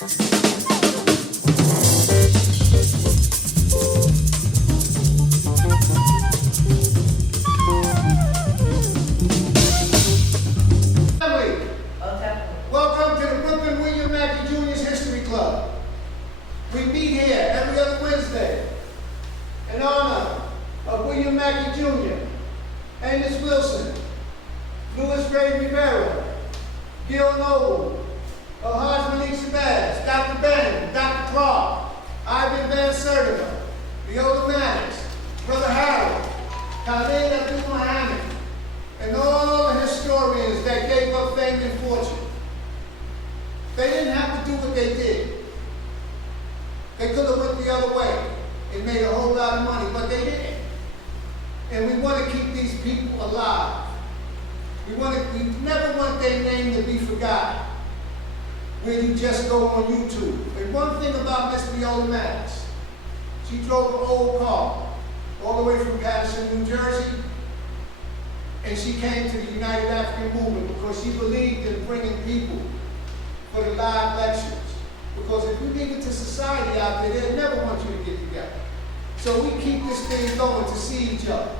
Welcome to the Brooklyn William Mackey Jr.'s History Club. We meet here every other Wednesday in honor of William Mackey Jr., Amos Wilson, Louis Ray Rivera, Gil Noble, Alhaj Malik Shabazz, Dr. Ben, Dr. Clark, Ivan Van Sertima, Viola Maddox, Brother Harold, Khalid Abdul Muhammad, and all the historians that gave up fame and fortune. They didn't have to do what they did. They could have went the other way and made a whole lot of money, but they didn't. And we want to keep these people alive. We never want their name to be forgotten when you just go on YouTube. And one thing about Miss Viola Maddox, she drove an old car all the way from Patterson, New Jersey, and she came to the United African Movement because she believed in bringing people for the live lectures. Because if you leave it to society out there, they'll never want you to get together. So we keep this thing going to see each other.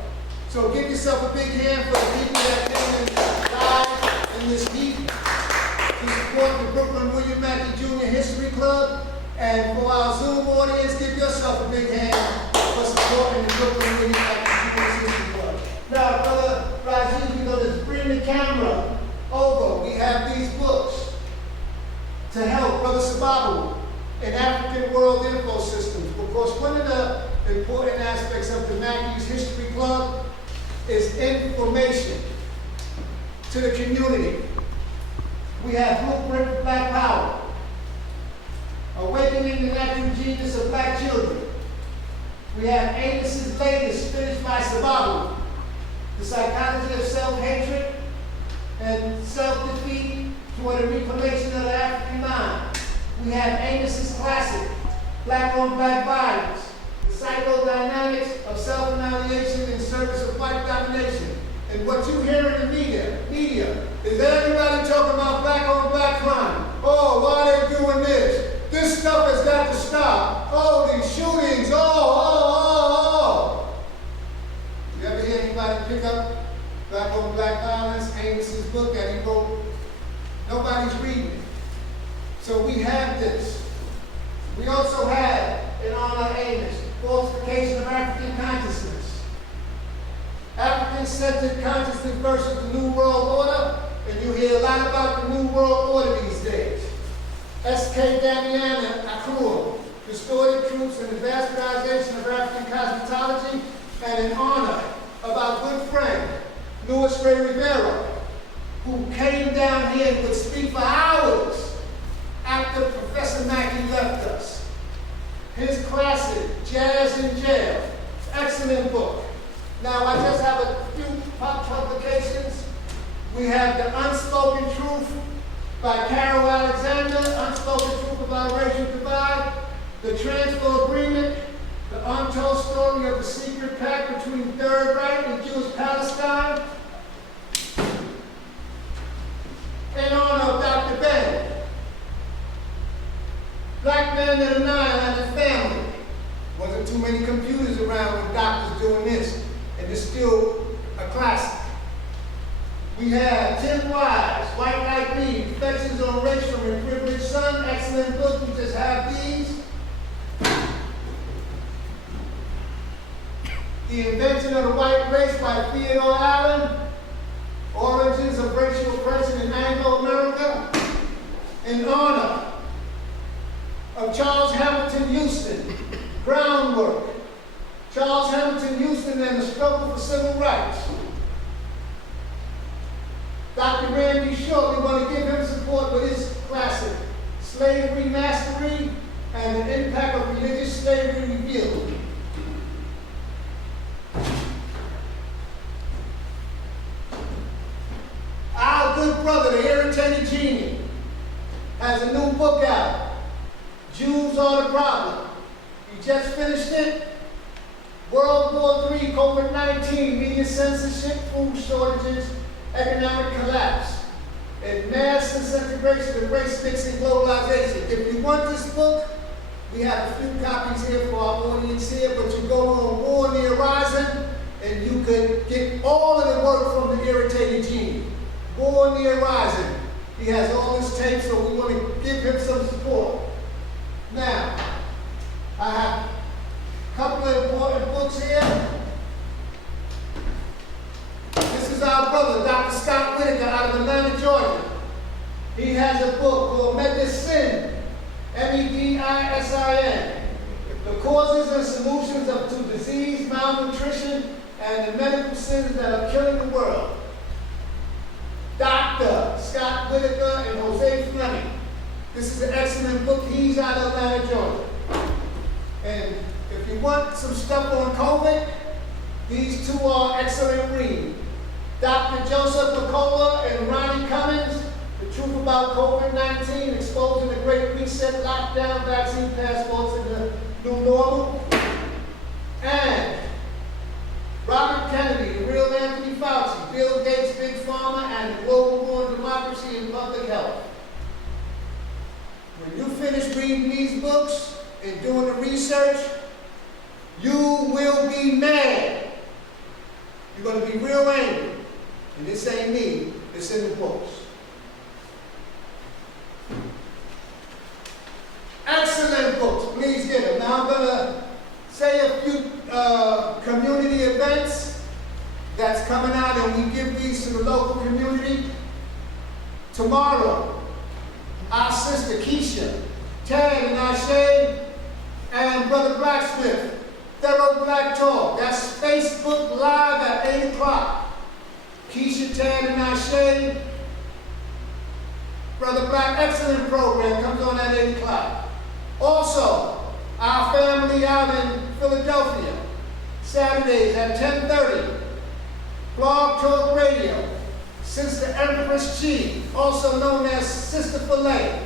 So give yourself a big hand for the people that came in live in this heat to support the Brooklyn William Mackey Jr. History Club. And for our Zoom audience, give yourself a big hand for supporting the Brooklyn William Mackey Jr. History Club. Now, Brother Rajiv, we're going to bring the camera over. We have these books to help Brother Sababu in African World Info Systems, because one of the important aspects of the Mackey's History Club is information to the community. We have Blueprint for Black Power, Awakening the Natural Genius of Black Children. We have Amos's Latest, finished by Sababu, The Psychology of Self-Hatred and Self-Defeat toward the Reclamation of the African Mind. We have Amos's classic, Black on Black Violence, The Psychodynamics of Self-Annihilation in Service of White Domination. And what you hear in the media is everybody talking about black on black crime. Oh, why are they doing this? This stuff has got to stop. Oh, these shootings, oh. You ever hear anybody pick up Black on Black Violence, Amos's book that he wrote? Nobody's reading it. So we have this. We also have, in honor of Amos, Falsification of African Consciousness. African-centered consciousness versus the New World Order, and you hear a lot about the New World Order these days. S.K. Damiana Akur, Distorted Truths and the Bastardization of African Cosmetology, and in honor of our good friend, Louis Ray Rivera, who came down here and would speak for hours after Professor Mackey left us. His classic, Jazz in Jail, excellent book. Now, I just have a few publications. We have The Unspoken Truth by Carol Alexander, Unspoken Truth about Racial Divide, The Transfer Agreement, The Untold Story of the Secret Pact Between Third Reich and Jewish Palestine, in honor of Dr. Ben, Black Man in the Nile and his family. Wasn't too many computers around when doctors doing this, and it's still a classic. We have Tim Wise, White Like Me, Reflections on Racial and Privileged Son, excellent book. We just have these. The Invention of the White Race by Theodore Allen, Origins of Racial Oppression in Anglo-America, in honor of Charles Hamilton Houston, Groundwork, Charles Hamilton Houston and the Struggle for Civil Rights. Dr. Randy Short, we want to give him support with his classic, Slavery Mastery and the Impact of Religious Slavery Revealed. Our good brother, the irritated genie, has a new book out, Jews Are the Problem. He just finished it. World War III, COVID-19, media censorship, food shortages, economic collapse, and mass disintegration of race mixing globalization. If you you want this book, we have a few copies here for our audience here, but you go on War on the Horizon, and you could get all of the work from the Irritated Genie. War on the Horizon. He has all his tapes, so we want to give him some support. Now, I have a couple of important books here. This is our brother, Dr. Scott Whitaker, out of Atlanta, Georgia. He has a book called Medicine, Medicin, the causes and solutions to disease, malnutrition, and the medical sins that are killing the world. Dr. Scott Whitaker and Jose Fleming. This is an excellent book. He's out of Atlanta, Georgia. And if you want some stuff on COVID, these two are excellent reading. Dr. Joseph McCullough and Ronnie Cummings, The Truth About COVID-19, Exposing the Great Reset, Lockdown, Vaccine Passports, and the New Normal. And Robert Kennedy, The Real Anthony Fauci, Bill Gates, Big Pharma, and the Global War on Democracy and Public Health. When you finish reading these books and doing the research, you will be mad. You're going to be real angry. And this ain't me, it's in the books. Excellent books, please get them. Now I'm going to say a few community events that's coming out, and we give these to the local community. Tomorrow, our sister Keisha, Tad and Ashe, and Brother Blacksmith, Thorough Black Talk. That's Facebook Live at 8 o'clock. Keisha, Tad, and Ashe, Brother Black, excellent program, comes on at 8 o'clock. Also, our family out in Philadelphia, Saturdays at 10:30. Blog Talk Radio, Sister Empress Chi, also known as Sister Filet.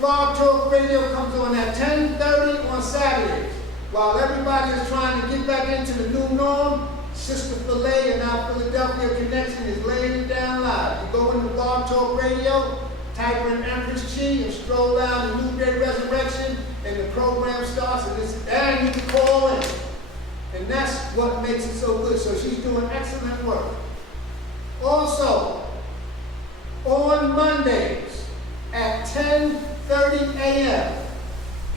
Blog Talk Radio comes on at 10:30 on Saturdays. While everybody is trying to get back into the new norm, Sister Filet and our Philadelphia connection is laying it down live. You go into Blog Talk Radio, type in Empress Chi, and stroll down to New Day Resurrection, and the program starts, and you can call in. And that's what makes it so good. So she's doing excellent work. Also, on Mondays at 10:30 a.m.,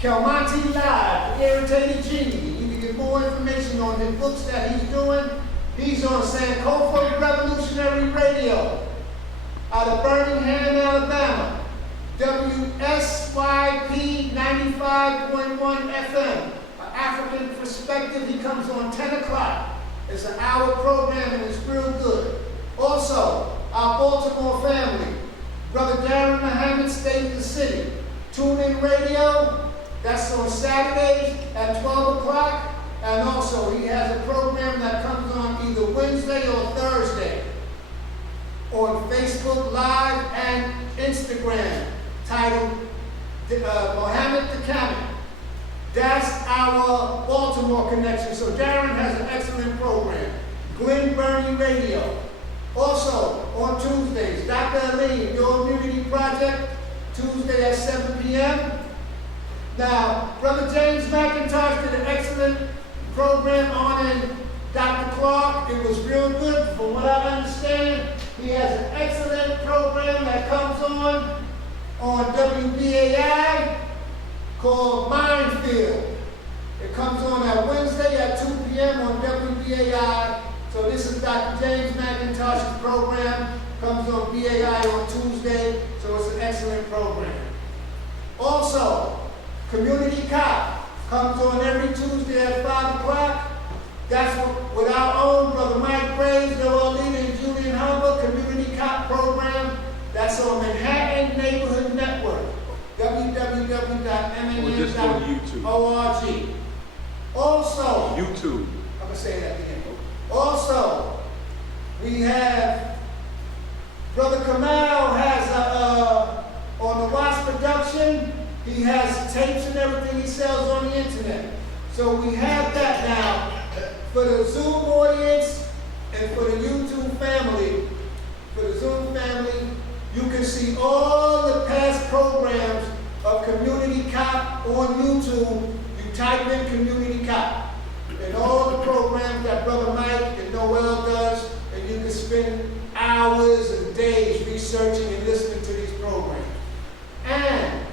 Kelmonte Live, The Irritated Genie. You can get more information on the books that he's doing. He's on Sankofa Revolutionary Radio out of Birmingham, Alabama. WSYP 95.1 FM. African Perspective. He comes on 10 o'clock. It's an hour program and it's real good. Also, our Baltimore family, Brother Darren Muhammad, State of the City. Tune In Radio, that's on Saturdays at 12 o'clock. And also, he has a program that comes on either Wednesday or Thursday on Facebook Live and Instagram, titled Mohammed the Camel. That's our Baltimore connection. So Darren has an excellent program. Glen Burnie Radio. Also, on Tuesdays, Dr. Ali, Your Immunity Project, Tuesday at 7 p.m. Now, Brother James McIntosh did an excellent program honoring Dr. Clark. It was real good. From what I understand, he has an excellent program that comes on WBAI called Minefield. It comes on at Wednesday at 2 p.m. on WBAI. So this is Dr. James McIntosh's program. Comes on BAI on Tuesday. So it's an excellent program. Also, Community Cop comes on every Tuesday at 5 o'clock. That's with our own Brother Mike Graves, Noel Leader, and Julian Humber. Community Cop program. That's on Manhattan Neighborhood Network. www.mnn.org. Also, YouTube. I'm going to say that again. Also, we have Brother Kamal has on the Watch production, he has tapes and everything he sells on the internet. So we have that now for the Zoom audience and for the YouTube family. For the Zoom family, you can see all the past programs of community on YouTube, you type in Community Cop. And all the programs that Brother Mike and Noel does, and you can spend hours and days researching and listening to these programs. And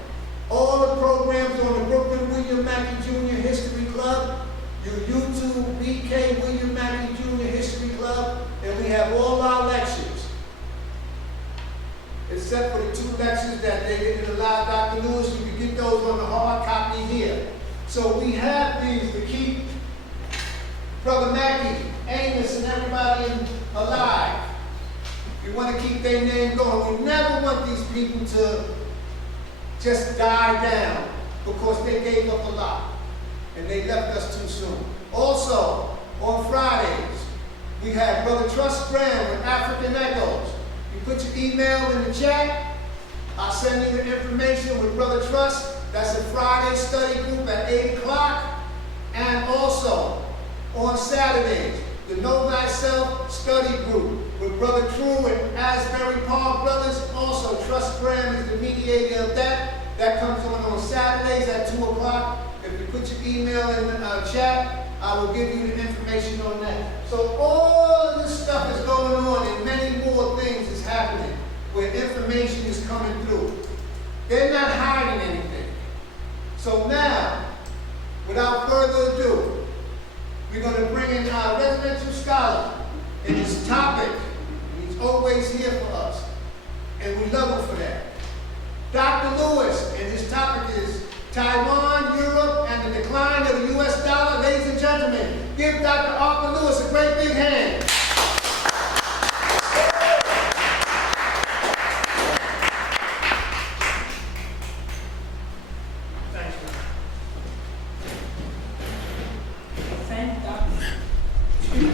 all the programs on the Brooklyn William Mackey Jr. History Club, you YouTube BK William Mackey Jr. History Club, and we have all our lectures. Except for the 2 lectures that they didn't allow Dr. Lewis, you can get those on the hard copy here. So we have these to keep Brother Mackey, Amos, and everybody alive. We want to keep their name going. We never want these people to just die down because they gave up a lot and they left us too soon. Also, on Fridays, we have Brother Trust Graham with African Echoes. You put your email in the chat. I'll send you the information with Brother Trust. That's a Friday study group at 8 o'clock. And also, on Saturdays, the Know Thyself study group with Brother True and Asbury Park Brothers. Also, Trust Graham is the mediator of that. That comes on Saturdays at 2 o'clock. If you put your email in the chat, I will give you the information on that. So all of this stuff is going on and many more things is happening where information is coming through. They're not hiding anything. So now, without further ado, we're going to bring in our residential scholar in his topic. And he's always here for us. And we love him for that. Dr. Lewis, and his topic is Taiwan, Europe, and the decline of the U.S. dollar. Ladies and gentlemen, give Dr. Arthur Lewis a great big hand. Thank you.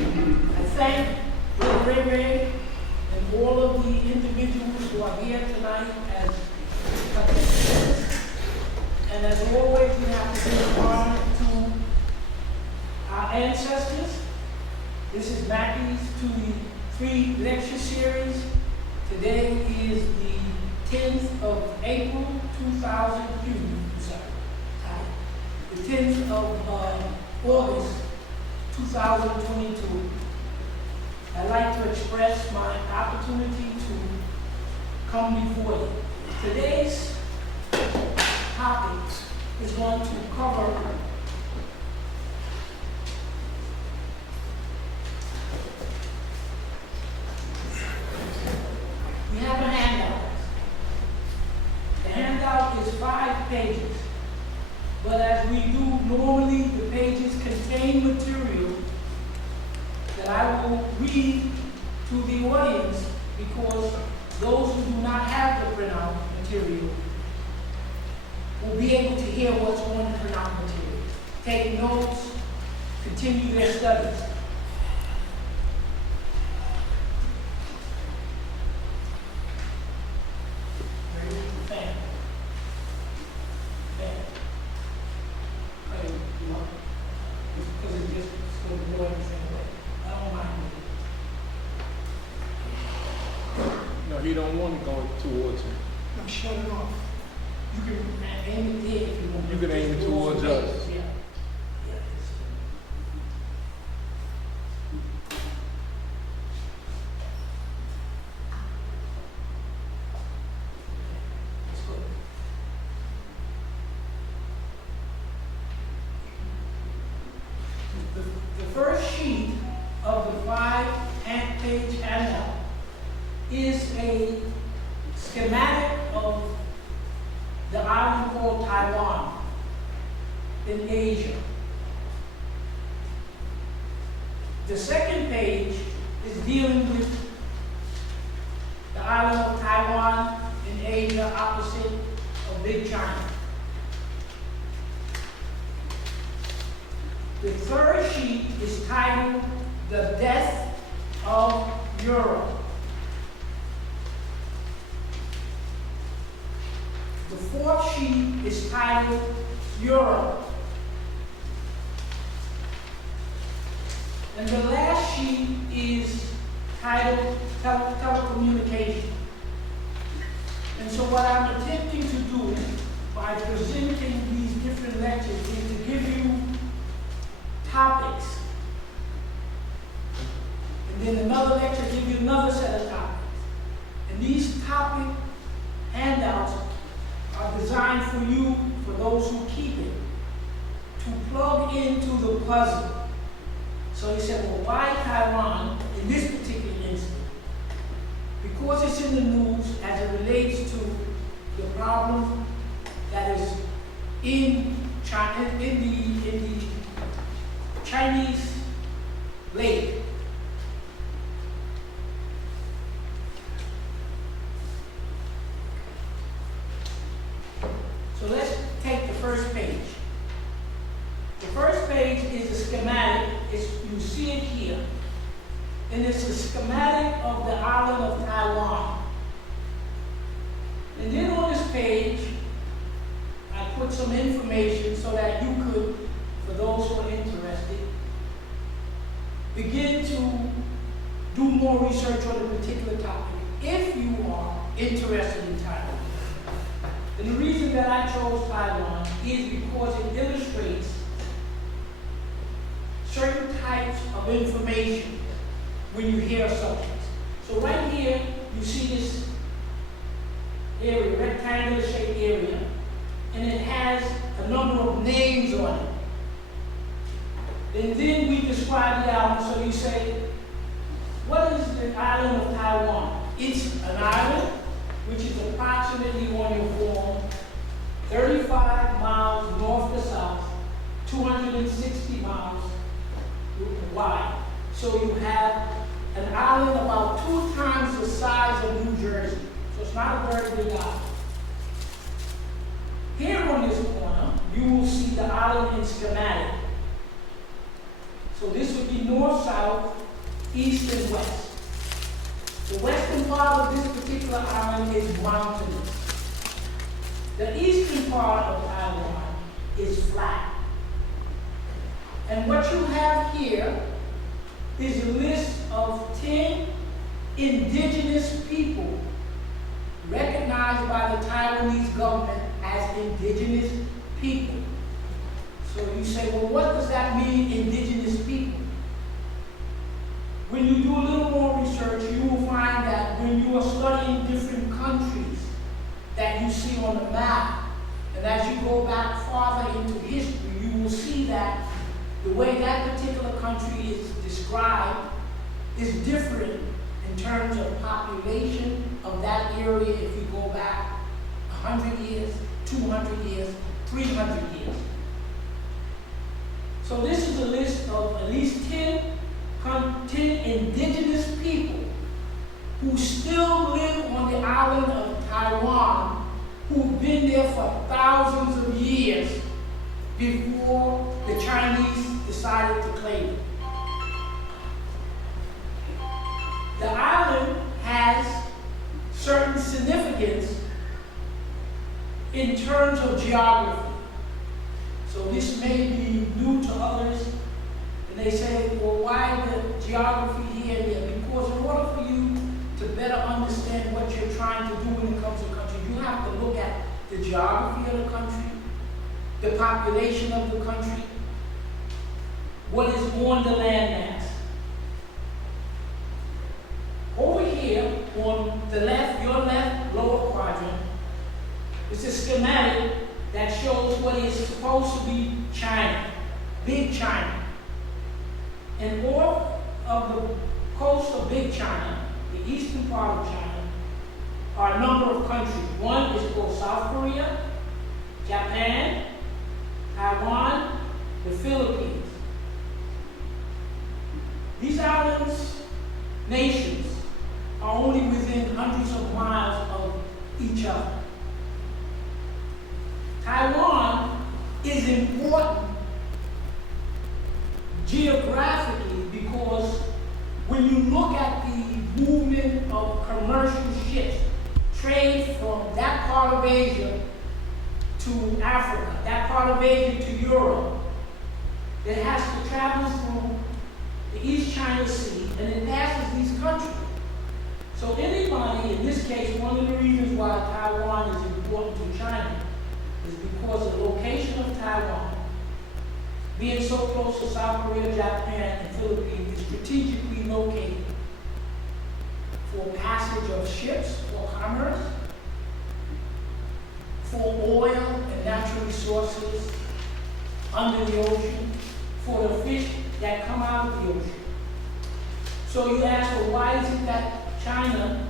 I thank Brother Ray Ray and all of the individuals who are here tonight as participants. And as always, we have to give honor to our ancestors. This is Mackey's 3 lecture series. Today is the 10th of April, 2002. The 10th of August, 2022. I'd like to express my opportunity to come before you. Today's topic is going to cover we have a handout. The handout is 5 pages, but as we do normally, the pages contain material that I will read to the audience because those who do not have the printout material will be able to hear what's on the printout material, take notes, continue their studies. Bam. Bam. Because it just so the boy the same way. I don't mind it. No, he don't want to go towards him. No, shut it off. You can aim it there if you want. You can aim it towards us. Yeah. Yeah. That's good. The first sheet of the 5-page handout is a schematic of the island called Taiwan in Asia. The second page is dealing with the island of Taiwan in Asia opposite of Big China. The third sheet is titled The Death of Europe. The fourth sheet is titled Europe. And the last sheet is titled Telecommunication. And so what I'm attempting to do by presenting these different lectures is to give you topics. And then another lecture give you another set of topics. And these topic handouts are designed for you, for those who keep it, to plug into the puzzle. So he said, well, why Taiwan in this particular instance? Because it's in the news as it relates to the problem that is in China, in the Chinese lake. So let's take the first page. The first page is a schematic. You see it here. And it's a schematic of the island of Taiwan. And then on this page, I put some information so that you could, for those who are interested, begin to do more research on a particular topic if you are interested in Taiwan. And the reason that I chose Taiwan is because it illustrates certain types of information when you hear subjects. So right here, you see this area, rectangular shaped area, and it has a number of names on it. And then we describe the island, so you say, what is the island of Taiwan? It's an island which is approximately on your form 35 miles north to south, 260 miles wide. So you have an island about 2 times the size of New Jersey. So it's not a very big island. Here on this corner, you will see the island in schematic. So this would be north, south, east, and west. The western part of this particular island is mountainous. The eastern part of Taiwan is flat. And what you have here is a list of 10 indigenous people recognized by the Taiwanese government as indigenous people. So you say, well, what does that mean, indigenous people? When you do a little more research, you will find that when you are studying different countries that you see on the map, and as you go back farther into history, you will see that the way that particular country is described is different in terms of population of that area if you go back 100 years, 200 years, 300 years. So this is a list of at least 10 indigenous people who still live on the island of Taiwan, who've been there for thousands of years before the Chinese decided to claim it. The island has certain significance in terms of geography. So this may be new to others, and they say, well, why the geography here and there? Because in order for you to better understand what you're trying to do when it comes to country, you have to look at the geography of the country, the population of the country, what is on the landmass. Over here, on the left, your left lower quadrant, is a schematic that shows what is supposed to be China, Big China. And off of the coast of Big China, the eastern part of China, are a number of countries. One is called South Korea, Japan, Taiwan, the Philippines. These islands, nations, are only within hundreds of miles of each other. Taiwan is important geographically because when you look at the movement of commercial ships, trade from that part of Asia to Africa, that part of Asia to Europe, it has to travel through the East China Sea, and it passes these countries. So anybody, in this case, one of the reasons why Taiwan is important to China is because the location of Taiwan being so close to South Korea, Japan, and Philippines, is strategically located for passage of ships for commerce, for oil and natural resources under the ocean, for the fish that come out of the ocean. So you ask, well, why is it that China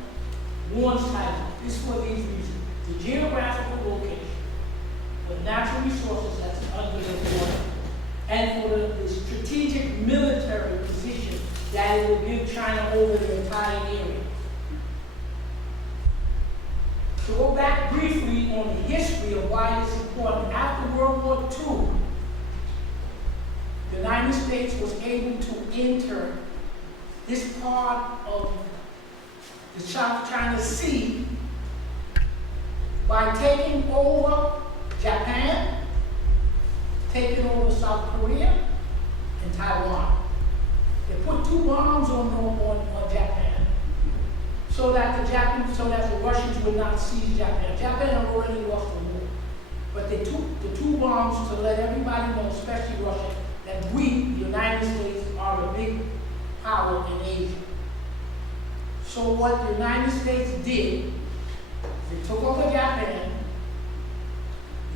wants Taiwan? It's for these reasons. The geographical location, the natural resources that's under the water, and for the strategic military position that it will give China over the entire area. To go back briefly on the history of why it's important, after World War II, the United States was able to enter this part of the South China Sea by taking over Japan, taking over South Korea, and Taiwan. They put 2 bombs on Japan so that the Russians would not seize Japan. Japan had already lost the war, but they took the 2 bombs to let everybody know, especially Russia, that we, the United States, are a big power in Asia. So what the United States did, they took over Japan,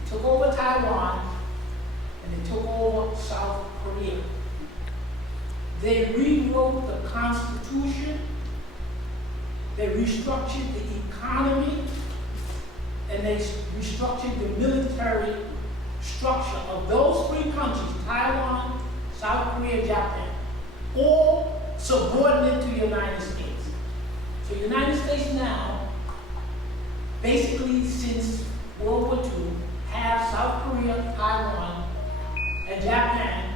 they took over Taiwan, and they took over South Korea. They rewrote the Constitution, they restructured the economy, and they restructured the military structure of those 3 countries, Taiwan, South Korea, Japan, all subordinate to the United States. So the United States now, basically since World War II, have South Korea, Taiwan, and Japan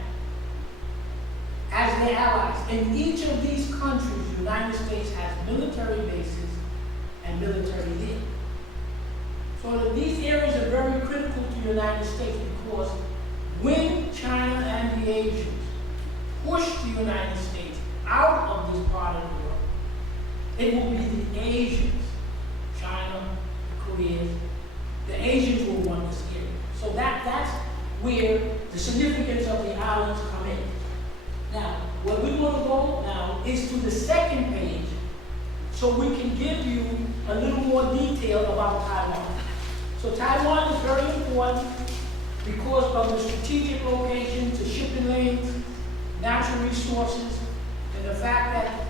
as their allies. In each of these countries, the United States has military bases and military there. So these areas are very critical to the United States because when China and the Asians push the United States out of this part of the world, it will be the Asians, China, Korea, the Asians will run this area. So that's where the significance of the islands come in. Now, where we want to go now is to the second page so we can give you a little more detail about Taiwan. So Taiwan is very important because of the strategic location, the shipping lanes, natural resources, and the fact that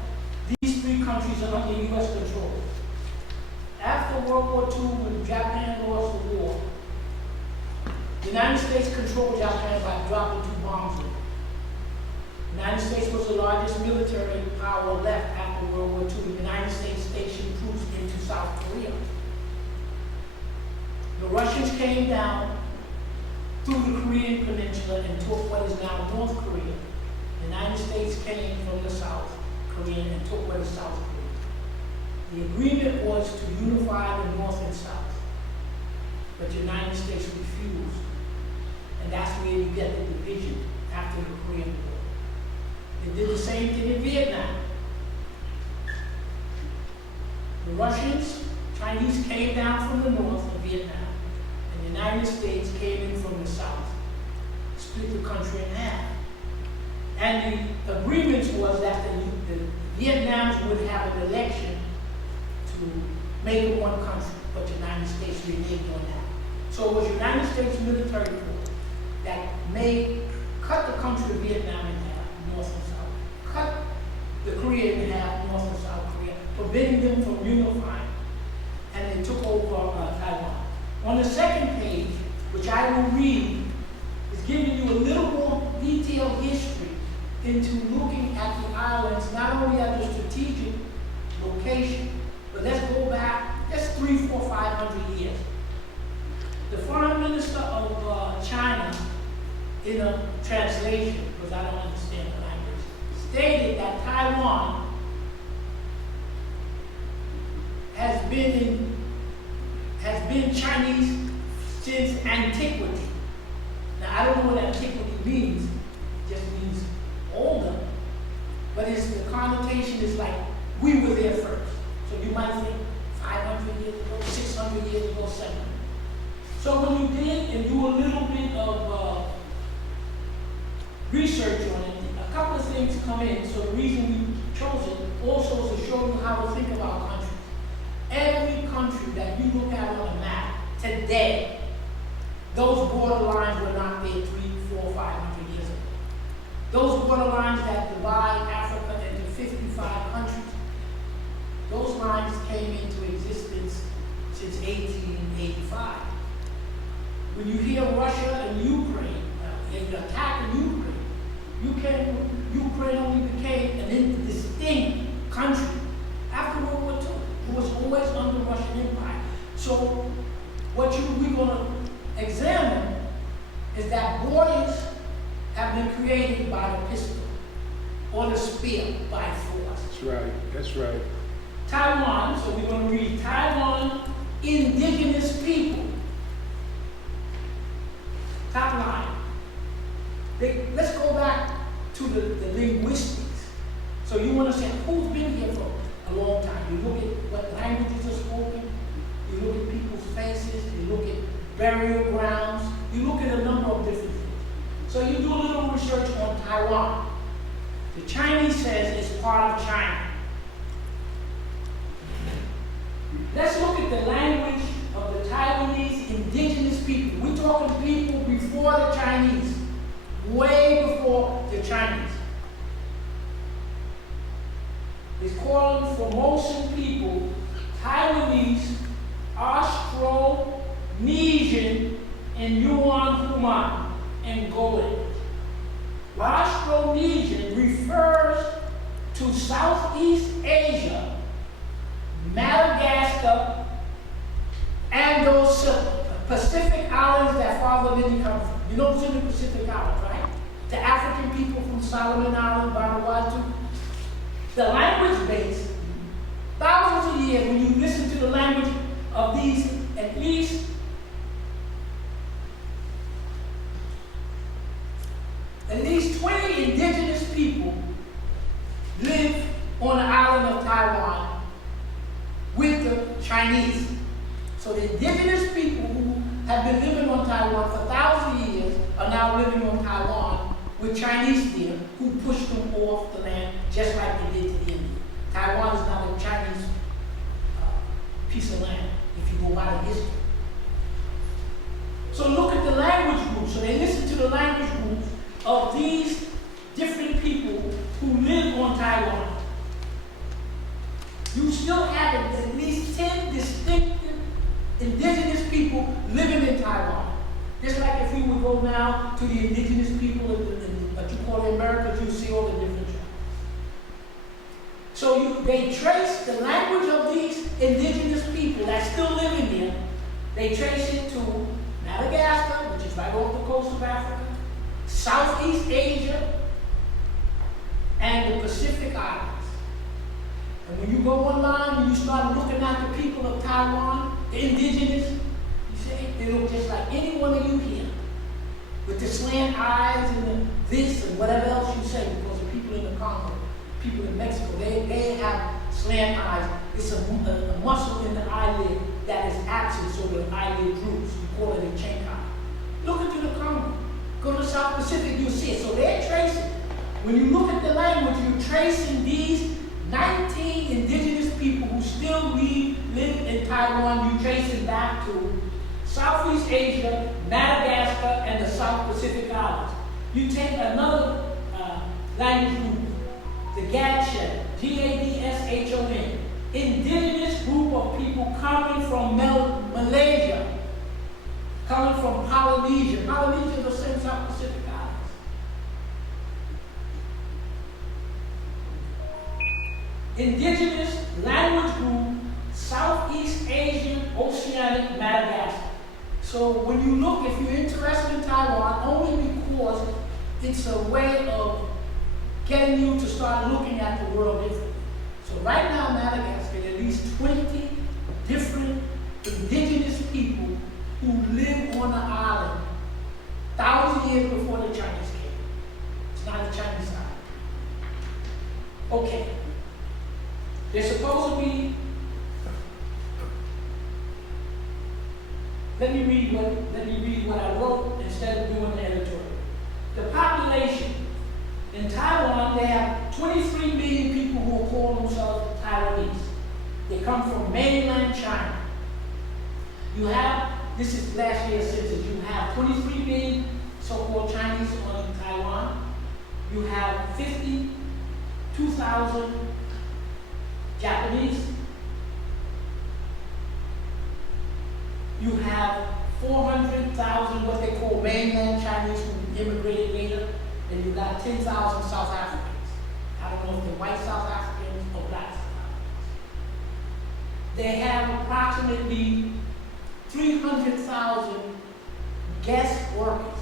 these 3 countries are under U.S. control. After World War II, when Japan lost the war, the United States controlled Japan by dropping 2 bombs on it. The United States was the largest military power left after World War II. The United States stationed troops into South Korea. The Russians came down through the Korean Peninsula and took what is now North Korea. The United States came from the South Korean and took what is South Korea. The agreement was to unify the North and South, but the United States refused. And that's where you get the division after the Korean War. They did the same thing in Vietnam. The Russians, Chinese came down from the north of Vietnam, and the United States came in from the south, split the country in half. And the agreement was that the Vietnamese would have an election to make it one country, but the United States reneged on that. So it was the United States military force that cut the country of Vietnam in half, north and south, cut the Korea in half, north and south Korea, forbidding them from unifying, and they took over Taiwan. On the second page, which I will read, is giving you a little more detailed history into looking at the islands, not only at the strategic location, but let's go back just 300, 400, 500 years. The foreign minister of China, in a translation, because I don't understand the language, stated that Taiwan has been Chinese since antiquity. Now, I don't know what antiquity means. It just means older. But the connotation is like, we were there first. So you might think 500 years ago, 600 years ago, 700. So when you dig and do a little bit of come in, so the reason we chose it also is to show you how to think about countries. Every country that you look at on the map today, those borderlines were not there 300, 400, 500 years ago. Those borderlines that divide Africa into 55 countries, those lines came into existence since 1885. When you hear Russia and Ukraine, an attack in Ukraine only became an indistinct country after World War II. It was always under Russian Empire. So we're going to examine is that borders have been created by the pistol or the spear by force. That's right. That's right. Taiwan, so we're going to read Taiwan indigenous people. Top line. Let's go back to the linguistics. So you want to say who's been here for a long time. You look at what languages are spoken, you look at people's faces, you look at burial grounds, you look at a number of different things. So you do a little research on Taiwan. The Chinese says it's part of China. Let's look at the language of the Taiwanese indigenous people. We're talking people before the Chinese, way before the Chinese. It's called Formosan people, Taiwanese, Austronesian, and Yuan Human, and Golan. Austronesian refers to Southeast Asia, Madagascar, and those Pacific islands that Father Lily comes from. You know what's in the Pacific Islands, right? The African people from Solomon Island, Vanuatu. The language base, thousands of years, when you listen to the language of these, at least 20 indigenous people live on the island of Taiwan with the Chinese. So the indigenous people who have been living on Taiwan for thousands of years are now living on Taiwan with Chinese there who pushed them off the land just like they did to the Indians. Taiwan is not a Chinese piece of land if you go by the history. So look at the language groups. So they listen to the language groups of these different people who live on Taiwan. You still have at least 10 distinctive indigenous people living in Taiwan. Just like if we would go now to the indigenous people in what you call the Americas, you see all the different tribes. So they trace the language of these indigenous people that still live in there, they trace it to Madagascar, which is right off the coast of Africa, Southeast Asia, and the Pacific Islands. And when you go online and you start looking at the people of Taiwan, the indigenous, you say they look just like any one of you here, with the slant eyes and the this and whatever else you say, because the people in the Congo, people in Mexico, they have slant eyes. It's a muscle in the eyelid that is absent, so the eyelid droops. We call it a chain eye. Look into the Congo. Go to the South Pacific, you'll see it. So they're tracing. When you look at the language, you're tracing these 19 indigenous people who still live in Taiwan. You trace it back to Southeast Asia, Madagascar, and the South Pacific Islands. You take another language group, the Gadshon, G-A-D-S-H-O-N, indigenous group of people coming from Malaysia, coming from Polynesia. Polynesia is the same South Pacific Islands. Indigenous language group, Southeast Asian, Oceanic, Madagascar. So when you look, if you're interested in Taiwan, only because it's a way of getting you to start looking at the world differently. So right now in Madagascar, there are at least 20 different indigenous people who live on the island thousands of years before the Chinese came. It's not a Chinese island. Okay. They're supposed to be, let me read what I wrote instead of doing the editorial. The population in Taiwan, they have 23 million people who call themselves Taiwanese. They come from mainland China. You have, this is last year's census, you have 23 million so-called Chinese on Taiwan. You have 52,000 Japanese. You have 400,000 what they call mainland Chinese who immigrated later, and you got 10,000 South Africans. I don't know if they're white South Africans or black South Africans. They have approximately 300,000 guest workers,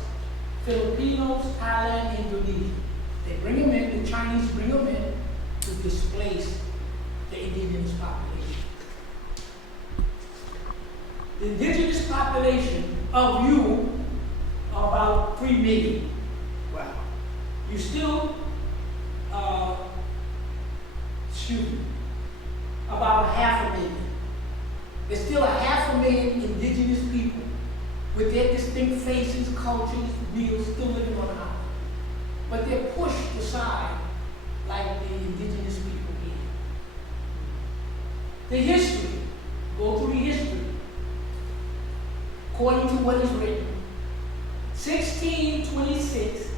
Filipinos, Thailand, Indonesia. They bring them in, the Chinese bring them in to displace the indigenous population. The indigenous population of you are about 3 million. Wow. You still, about 500,000. There's still 500,000 indigenous people with their distinct faces, cultures, meals, still living on the island. But they're pushed aside like the indigenous people here. The history, go through the history. According to what is written, 1626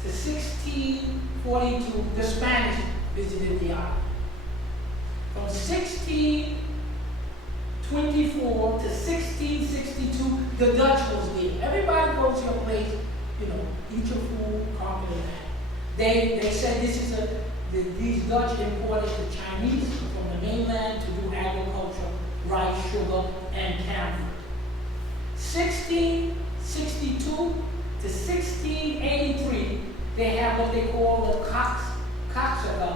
to 1642, the Spanish visited the island. From 1624 to 1662, the Dutch was there. Everybody goes to a place, you know, eat your food, conquer the land. They said this is these Dutch imported the Chinese from the mainland to do agriculture, rice, sugar, and camphor. 1662 to 1683, they have what they call the Koxinga,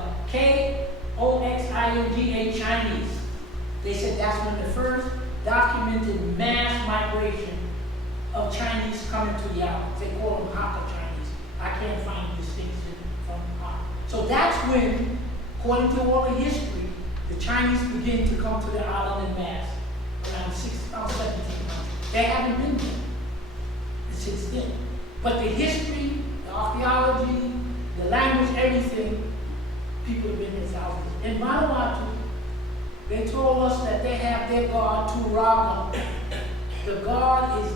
Koxinga Chinese. They said that's when the first documented mass migration of Chinese coming to the islands. They call them Hakka Chinese. I can't find a distinction from Hakka. So that's when, according to all the history, the Chinese begin to come to the island in mass around 1700. They haven't been there since then. But the history, the archaeology, the language, everything, people have been there thousands. In Vanuatu, they told us that they have their god, Turaga. The god is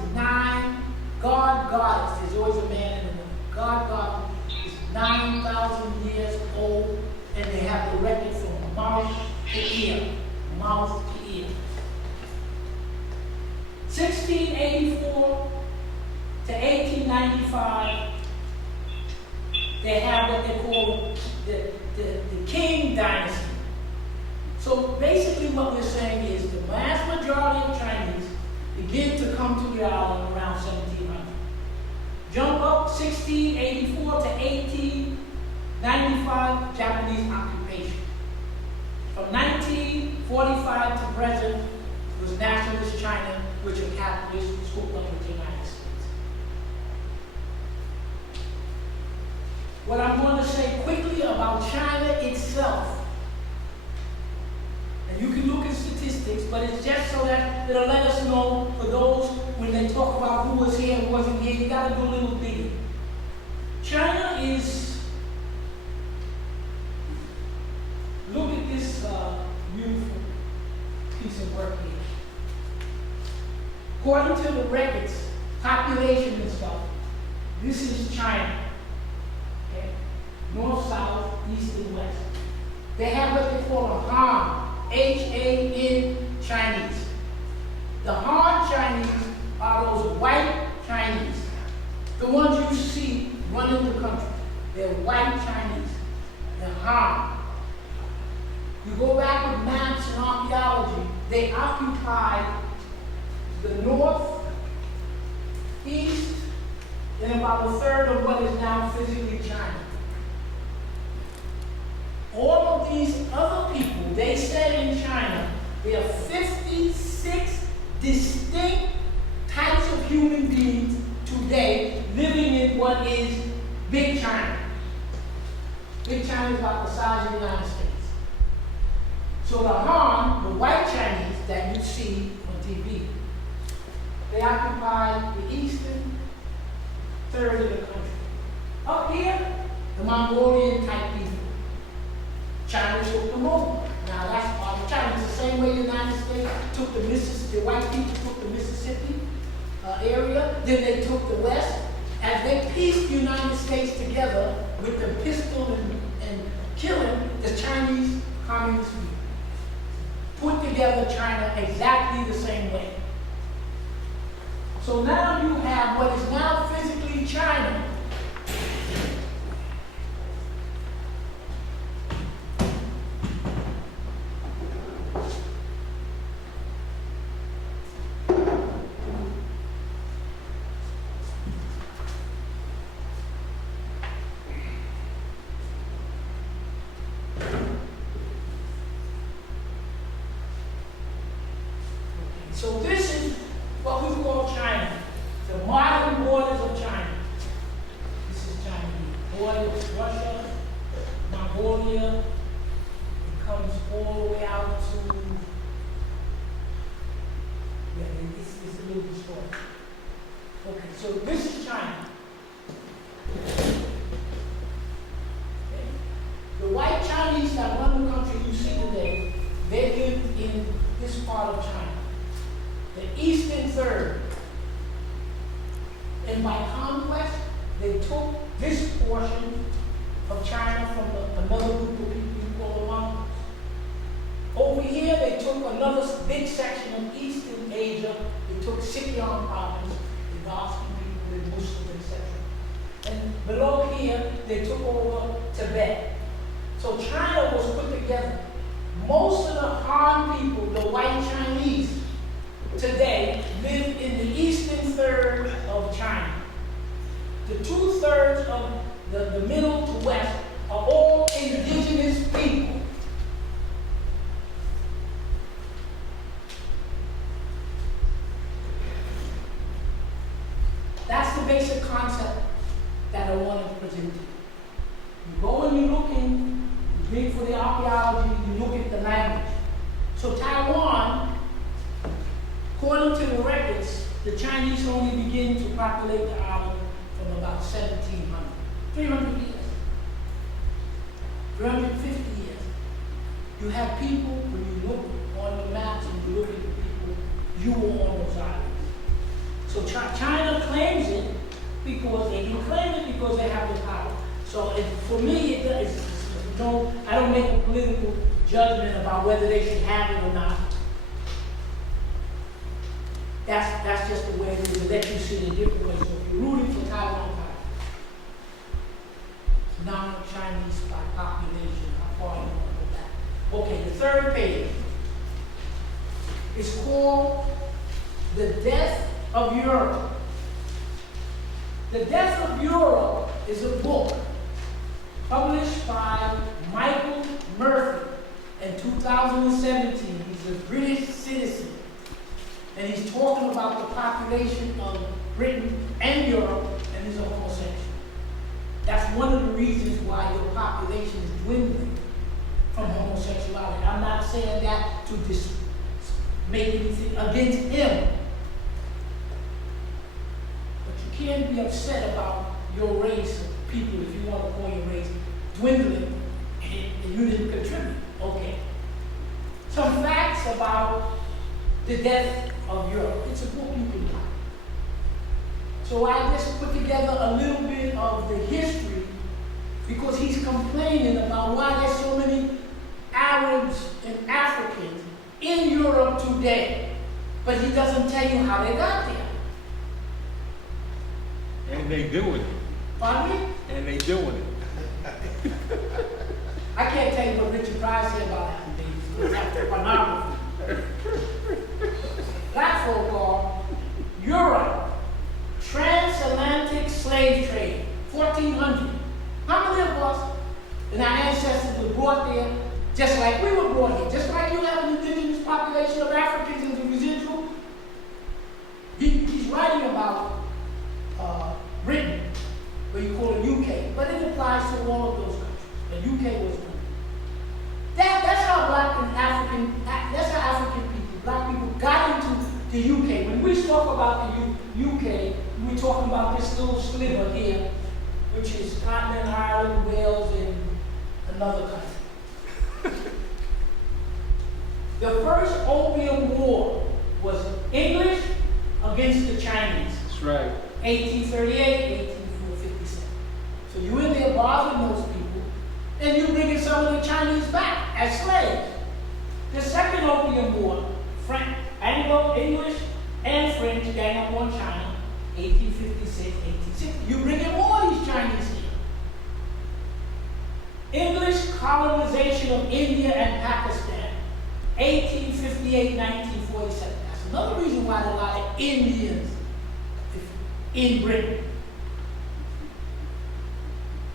goddess. There's always a man and a woman. God is 9,000 years old, and they have the record from mouth to ear. Mouth to ear. 1684 to 1895, they have what they call the King Dynasty. So basically what we're saying is the vast majority of Chinese begin to come to the island around 1700. Jump up 1684 to 1895, Japanese occupation. From 1945 to present was nationalist China, which are capitalists scooped up with the United States. What I'm going to say quickly about China itself, and you can look at statistics, but it's just so that it'll let us know for those when they talk about who was here and wasn't here, you got to do a little digging. China is, look at this beautiful piece of work here. According to the records, population and stuff, this is China. Okay? North, south, east, and west. They have what they call a Han, H-A-N Chinese. The Han Chinese are those white Chinese. The ones you see running the country. They're white Chinese. They're Han. You go back with maps and archaeology, they occupy the north, east, and about a third of what is now physically China. All of these other people, they said in China, there are 56 distinct types of human beings today living in what is Big China. Big China is about the size of the United States. So the Han, the white Chinese that you see on TV, they occupy the eastern third of the country. Up here, the Mongolian type people. China took them over. Now that's part of China. It's the same way the United States took the Mississippi, the white people took the Mississippi area, then they took the West. As they pieced the United States together with the pistol and killing the Chinese communist people, put together China exactly the same way. So now you have what is now physically China. So this is what we call China, the modern borders of China. This is China. The border with Russia, Mongolia. It comes all the way out to, yeah, it's a little distorted. Okay, so this is China. Okay. The white Chinese that run the country you see today, they live in this part of China. The eastern third. And by conquest, they took this portion of China from another group of people called the Mongols. Over here, they took another big section of Eastern Asia. They took Xinjiang province, the Dark people, the Muslims, etc. And below here, they took over Tibet. So China was put together. Most of the Han people, the white Chinese, today live in the eastern third of China. The 2/3 of the middle to west are all indigenous people. That's the basic concept that I wanted to present to you. You go and you're looking, you dig for the archaeology, you look at the language. So Taiwan, according to the records, the Chinese only begin to populate the island from about 1700, 300 years, 350 years. You have people, when you look on the maps and you look at the people, you were on those islands. So China claims it because they can claim it because they have the power. So for me, I don't make a political judgment about whether they should have it or not. That's just the way it is. It lets you see it a different way. So if you're rooting for Taiwan, it's non-Chinese by population. How far you want to go back? Okay, the third page is called The Death of Europe. The Death of Europe is a book published by Michael Murphy in 2017. He's a British citizen. And he's talking about the population of Britain and Europe, and he's a homosexual. That's one of the reasons why your population is dwindling from homosexuality. I'm not saying that to make anything against him. But you can't be upset about your race of people, if you want to call your race, dwindling, and you didn't contribute. Okay. Some facts about the death of Europe. It's a book you can buy. So I just put together a little bit of the history because he's complaining about why there's so many Arabs and Africans in Europe today. But he doesn't tell you how they got there. And they doing it. Pardon me? And they doing it. I can't tell you what Richard Price said about that. It's after pornography. Black folk are Europe, transatlantic slave trade, 1400. How many of us and our ancestors were brought there just like we were brought here? Just like you have an indigenous population of Africans in the residual. He's writing about Britain, what you call the UK, but it applies to all of those countries. The UK was one. That's how that's how African people, black people got into the UK. When we talk about the UK, we're talking about this little sliver here, which is Scotland, Ireland, Wales, and another country. The first Opium War was English against the Chinese. That's right. 1838, 1857. So you in there bothering those people, and you bringing some of the Chinese back as slaves. The second Opium War, Anglo-English and French gang up on China, 1856, 1860. You bringing more of these Chinese here. English colonization of India and Pakistan, 1858, 1947. That's another reason why there are a lot of Indians in Britain.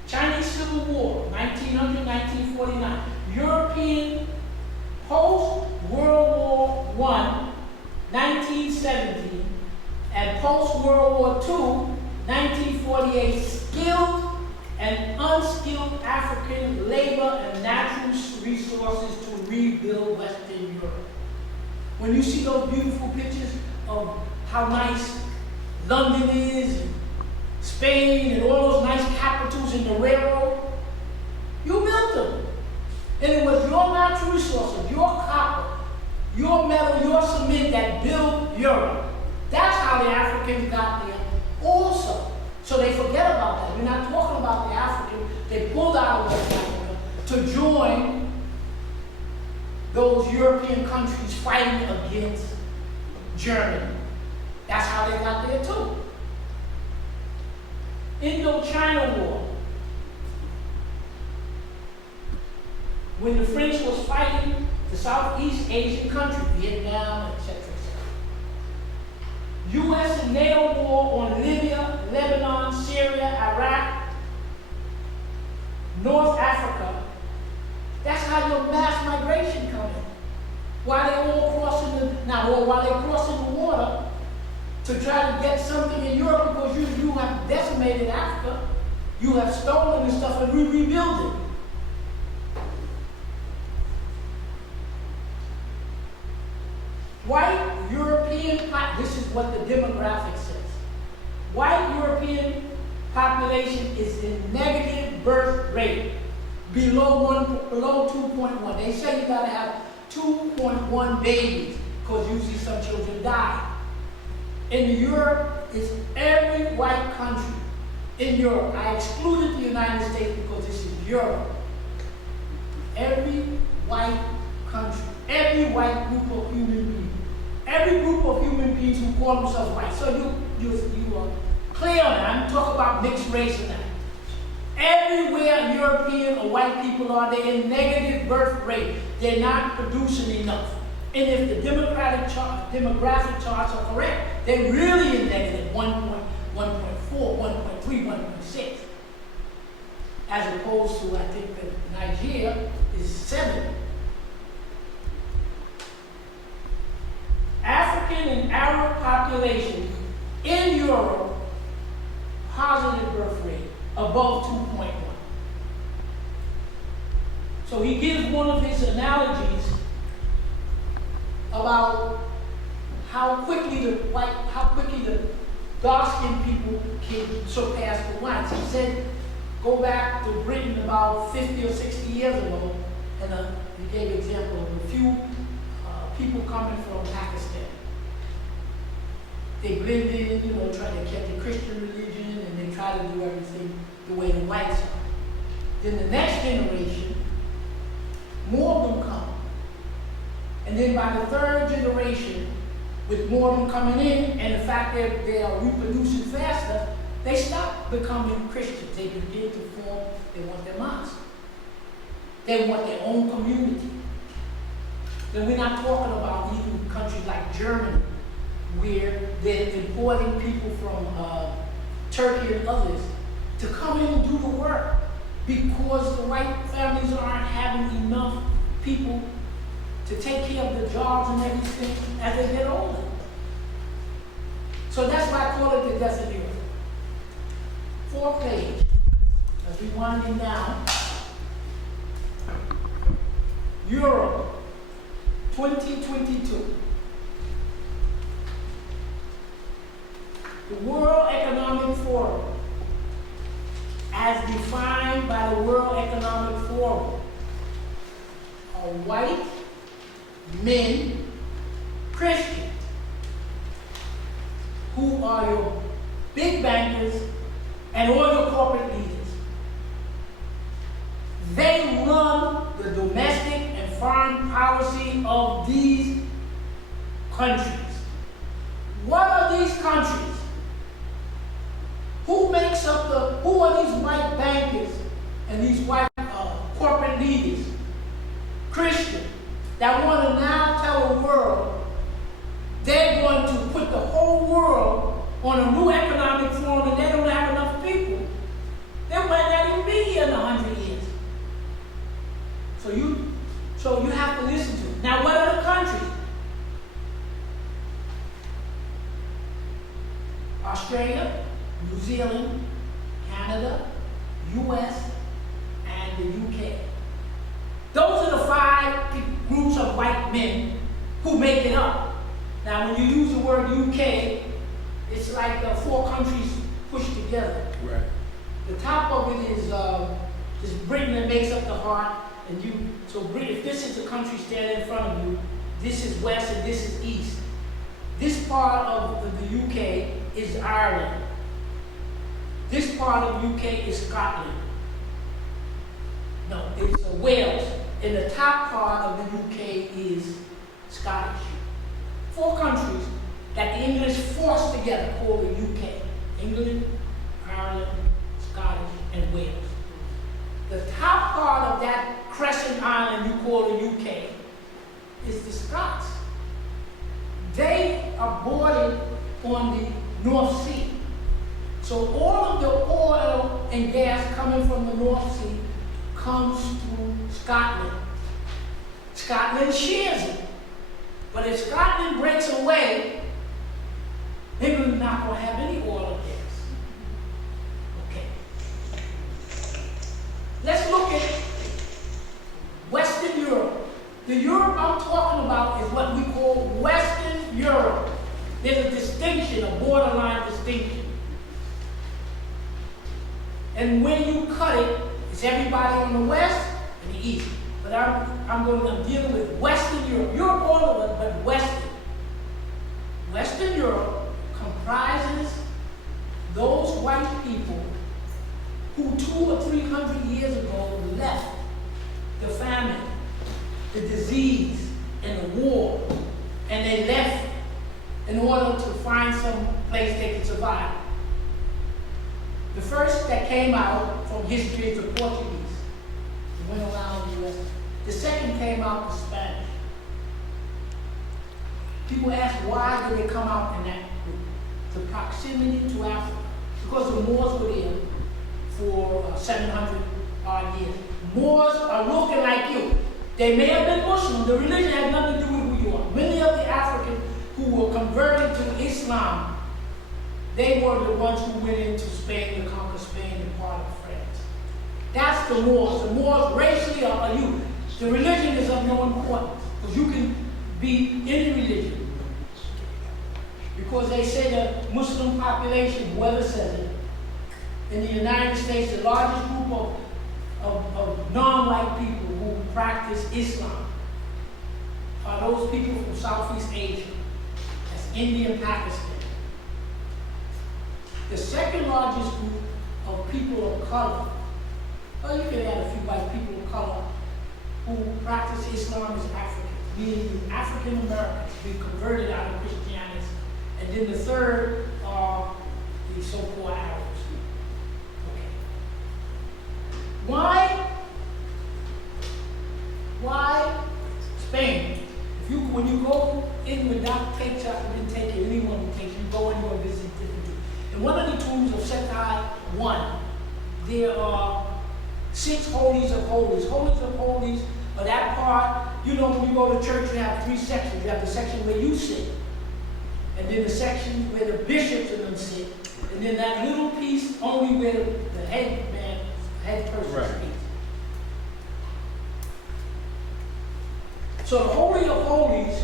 Chinese Civil War, 1900, 1949. European post-World War I, 1917, and post-World War II, 1948, skilled and unskilled African labor and natural resources to rebuild Western Europe. When you see those beautiful pictures of how nice London is, and Spain, and all those nice capitals in the railroad, you built them. And it was your natural resources, your copper, your metal, your cement that built Europe. That's how the Africans got there also. So they forget about that. We're not talking about the Africans. They pulled out of West Africa to join those European countries fighting against Germany. That's how they got there too. Indochina War. When the French was fighting the Southeast Asian countries, Vietnam, etc., etc. U.S. and NATO war on Libya, Lebanon, Syria, Iraq, North Africa. That's how your mass migration comes in. While they're all crossing while they're crossing the water to try to get something in Europe, because you have decimated Africa, you have stolen and stuff, and we rebuild it. White European, this is what the demographic says. White European population is in negative birth rate, below 2.1. They say you gotta have 2.1 babies, because usually some children die. In Europe, it's every white country in Europe. I excluded the United States because this is Europe. Every white country, every white group of human beings, every group of human beings who call themselves white. So you are clear on that. I'm talking about mixed race and that. Everywhere European or white people are, they're in negative birth rate. They're not producing enough. And if the demographic charts are correct, they're really in negative 1.4, 1.3, 1.6. As opposed to, I think that Nigeria is 7. African and Arab population in Europe, positive birth rate, above 2.1. So he gives one of his analogies about how quickly the dark-skinned people can surpass the whites. He said, go back to Britain about 50 or 60 years ago, and he gave an example of a few people coming from Pakistan. They blend in, try to get the Christian religion, and they try to do everything the way the whites are. Then the next generation, more of them come. And then by the third generation, with more of them coming in, and the fact that they are reproducing faster, they stop becoming Christians. They begin to form, they want their mosque. They want their own community. Then we're not talking about even countries like Germany, where they're importing people from Turkey and others to come in and do the work, because the white families aren't having enough people to take care of the jobs and everything as they get older. So that's why I call it the death of Europe. 4th page, as we winding down. Europe, 2022. The World Economic Forum, as defined by the World Economic Forum, are white, men, Christians, who are your big bankers and all your corporate leaders. They run the domestic and foreign policy of these countries. What are these countries? Who are these white bankers and these white corporate leaders, Christians, that want to now tell the world they're going to put the whole world on a new economic forum and they don't have enough people? They might not even be here in 100 years. So you have to listen to it. Now, what are the countries? Australia, New Zealand, Canada, US, and the UK. Those are the 5 groups of white men who make it up. Now, when you use the word UK, it's like 4 countries pushed together. Right. The top of it is Britain that makes up the heart, and so Britain, if this is the country standing in front of you, this is west and this is east. This part of the UK is Ireland. This part of the UK is Scotland. No, it's Wales. And the top part of the UK is Scottish. 4 countries that the English forced together called the UK. England, Ireland, Scottish, and Wales. The top part of that crescent island you call the UK is the Scots. They are bordered on the North Sea. So all of the oil and gas coming from the North Sea comes through Scotland. Scotland shares it. But if Scotland breaks away, England's not going to have any oil and gas. Okay. Let's look at Western Europe. The Europe I'm talking about is what we call Western Europe. There's a distinction, a borderline distinction. And when you cut it, it's everybody on the west and the east. But I'm dealing with Western Europe. Europe all over, but Western. Western Europe comprises those white people who 200 or 300 years ago left the famine, the disease, and the war, and they left in order to find some place they could survive. The first that came out from history is the Portuguese. They went around the U.S. The second came out the Spanish. People ask, why did they come out in that group? The proximity to Africa. Because the Moors were there for 700 odd years. Moors are looking like you. They may have been Muslim. The religion had nothing to do with who you are. Many of the Africans who were converted to Islam, they were the ones who went into Spain to conquer Spain and part of France. That's the Moors. The Moors racially are you. The religion is of no importance, because you can be any religion. Because they say the Muslim population, whoever says it, in the United States, the largest group of non-white people who practice Islam are those people from Southeast Asia. That's India and Pakistan. The second largest group of people of color, well, you can add a few white people of color who practice Islam is Africans, meaning African Americans, be converted out of Christianity. And then the third are the so-called Arabs. Okay. Why Spain? When you go in without take chapter, didn't take it, anyone who takes you, go anywhere visit differently. In one of the tombs of Sekai 1, there are 6 holies of holies. Holies of holies are that part, when you go to church, you have 3 sections. You have the section where you sit, and then the section where the bishops and them sit, and then that little piece only where the head person Right. speaks. So the Holy of Holies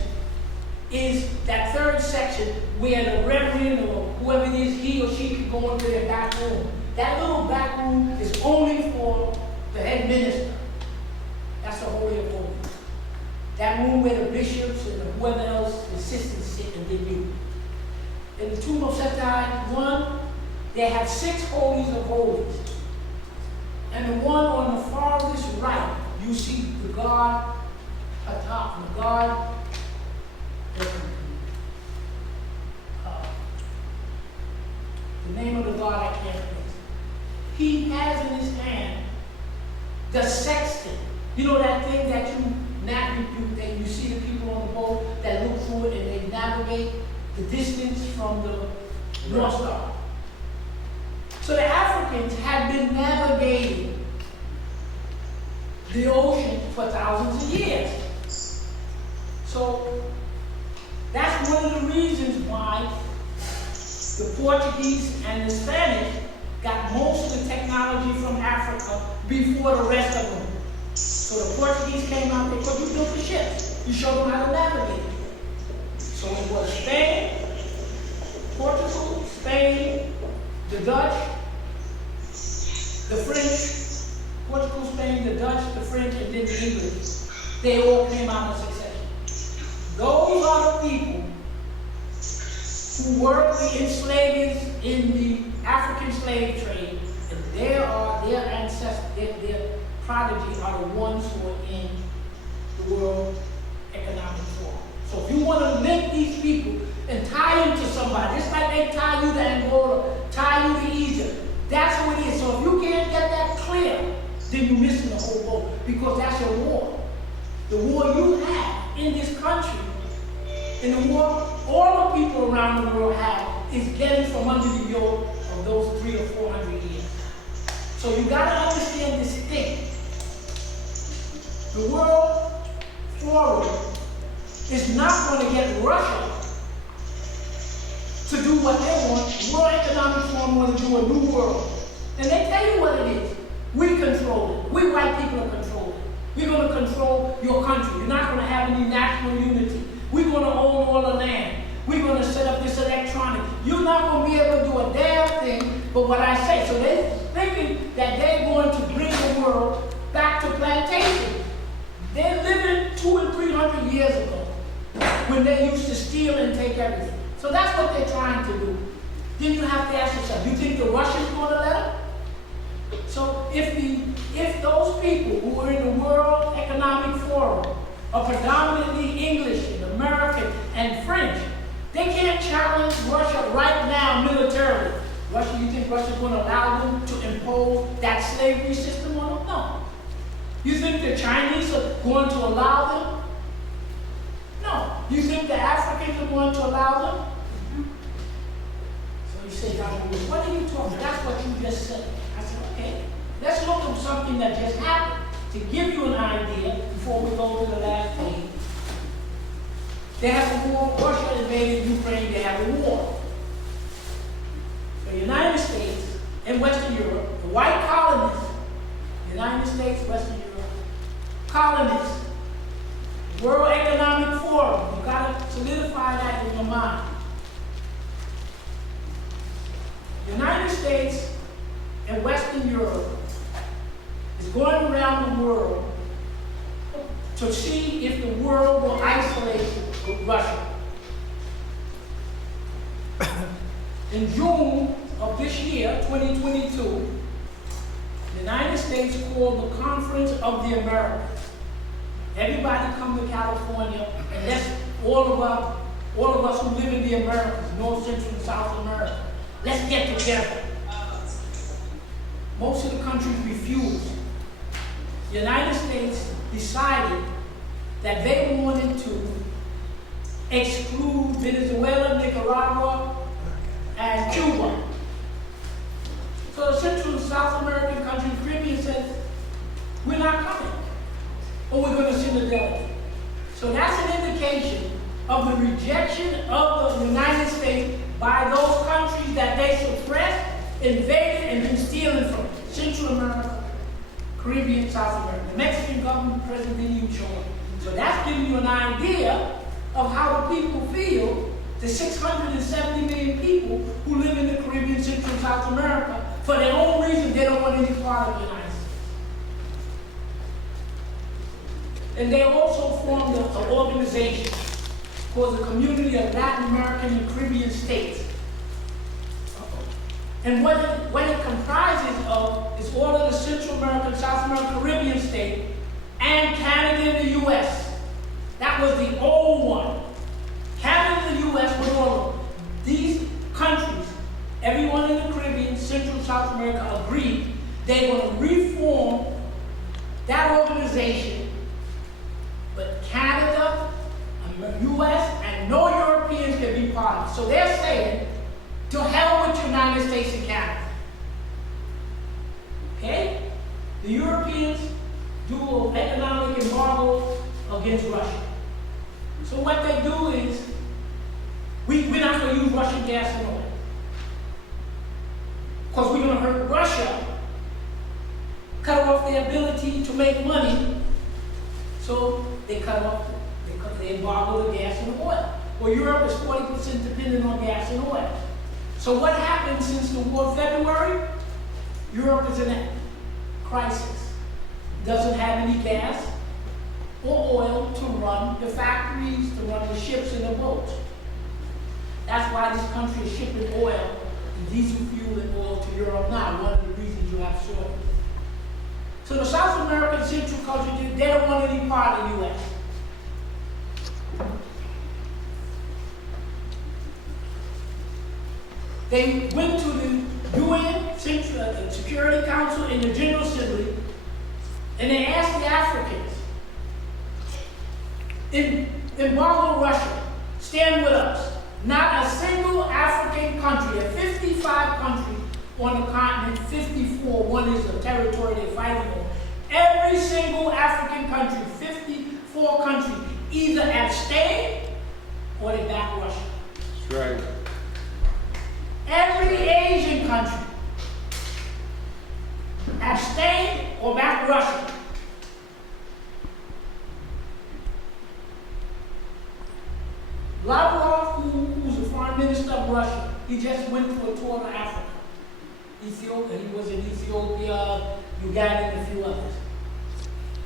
is that third section where the reverend or whoever it is, he or she can go into their back room. That little back room is only for the head minister. That's the Holy of Holies. that room where the bishops and whoever else, the assistants sit and then you. In the tomb of Seti 1, they have 6 holies of holies. And the one on the farthest right, you see the god atop, the god, the name of the god I can't place. He has in his hand the sextant. You know that thing that you see the people on the boat that look through it and they navigate the distance from the North Star. So the Africans had been navigating the ocean for thousands of years. So that's one of the reasons why the Portuguese and the Spanish got most of the technology from Africa before the rest of them. So the Portuguese came out, because you built the ships. You showed them how to navigate. So it was Spain, Portugal, Spain, the Dutch, the French, Portugal, Spain, the Dutch, the French, and then the English. They all came out in succession. Those are the people who were the enslavers in the African slave trade, and their ancestors, their prodigy are the ones who are in the World Economic Forum. So if you want to link these people and tie them to somebody, it's like they tie you to Angola, tie you to Egypt. That's who it is. So if you can't get that clear, then you're missing the whole boat, because that's your war. The war you have in this country, and the war all the people around the world have, is getting from under the yoke of those 300 or 400 years. So you got to understand this thing. The World Forum is not going to get Russia to do what they want. The World Economic Forum want to do a new world. And they tell you what it is. We control it. We white people are controlling it. We're going to control your country. You're not going to have any national unity. We're going to own all the land. We're going to set up this electronic. You're not going to be able to do a damn thing but what I say. So they're thinking that they're going to bring the world back to plantation. They're living 200 and 300 years ago when they used to steal and take everything. So that's what they're trying to do. Then you have to ask yourself, you think the Russians are going to let them? So if those people who are in the World Economic Forum are predominantly English and American and French, they can't challenge Russia right now militarily. Russia, you think Russia's going to allow them to impose that slavery system on them? No. You think the Chinese are going to allow them? No. You think the Africans are going to allow them? So you say, what are you talking about? That's what you just said. I said, okay, let's look at something that just happened to give you an idea before we go to the last page. They have a war. Russia invaded Ukraine. They have a war. The United States and Western Europe, the white colonists, United States, Western Europe, colonists, World Economic Forum. You've got to solidify that in your mind. United States and Western Europe is going around the world to see if the world will isolate Russia. In June of this year, 2022, the United States called the Conference of the Americas. Everybody come to California, and let's all of us who live in the Americas, North, Central, and South America, let's get together. Most of the countries refused. The United States decided that they wanted to exclude Venezuela, Nicaragua, and Cuba. So the Central and South American countries, Caribbean said, we're not coming, or we're going to send a delegate. So that's an indication of the rejection of the United States by those countries that they suppressed, invaded, and been stealing from. Central America, Caribbean, South America. The Mexican government president didn't even show up. So that's giving you an idea of how the people feel, the 670 million people who live in the Caribbean, Central, and South America, for their own reason, they don't want any part of the United States. And they also formed an organization called the Community of Latin American and Caribbean States. And what it comprises of is all of the Central American, South American, Caribbean states, and Canada and the U.S. That was the old one. Canada and the U.S. with all of them. These countries, everyone in the Caribbean, Central, South America, agreed they're going to reform that organization, but Canada, U.S., and no Europeans can be part of it. So they're saying, to hell with the United States and Canada. Okay? The Europeans do an economic embargo against Russia. So what they do is, we're not going to use Russian gas and oil. Because we're going to hurt Russia, cut off their ability to make money. So they they embargo the gas and the oil. Well, Europe is 40% dependent on gas and oil. So what happened since the war of February? Europe is in a crisis. Doesn't have any gas or oil to run the factories, to run the ships and the boats. That's why this country is shipping oil, and diesel fuel and oil to Europe now. One of the reasons you have shortage. So the South American Central countries, they don't want any part of the U.S. They went to the UN Security Council and the General Assembly, and they asked the Africans, embargo Russia, stand with us. Not a single African country, of 55 countries on the continent, 54, one is a territory they're fighting over. Every single African country, 54 countries, either abstain or they back Russia. That's right. Every Asian country abstain or back Russia. Lavrov, who's the foreign minister of Russia, he just went for a tour to Africa. Ethiopia, he was in Ethiopia, Uganda, and a few others.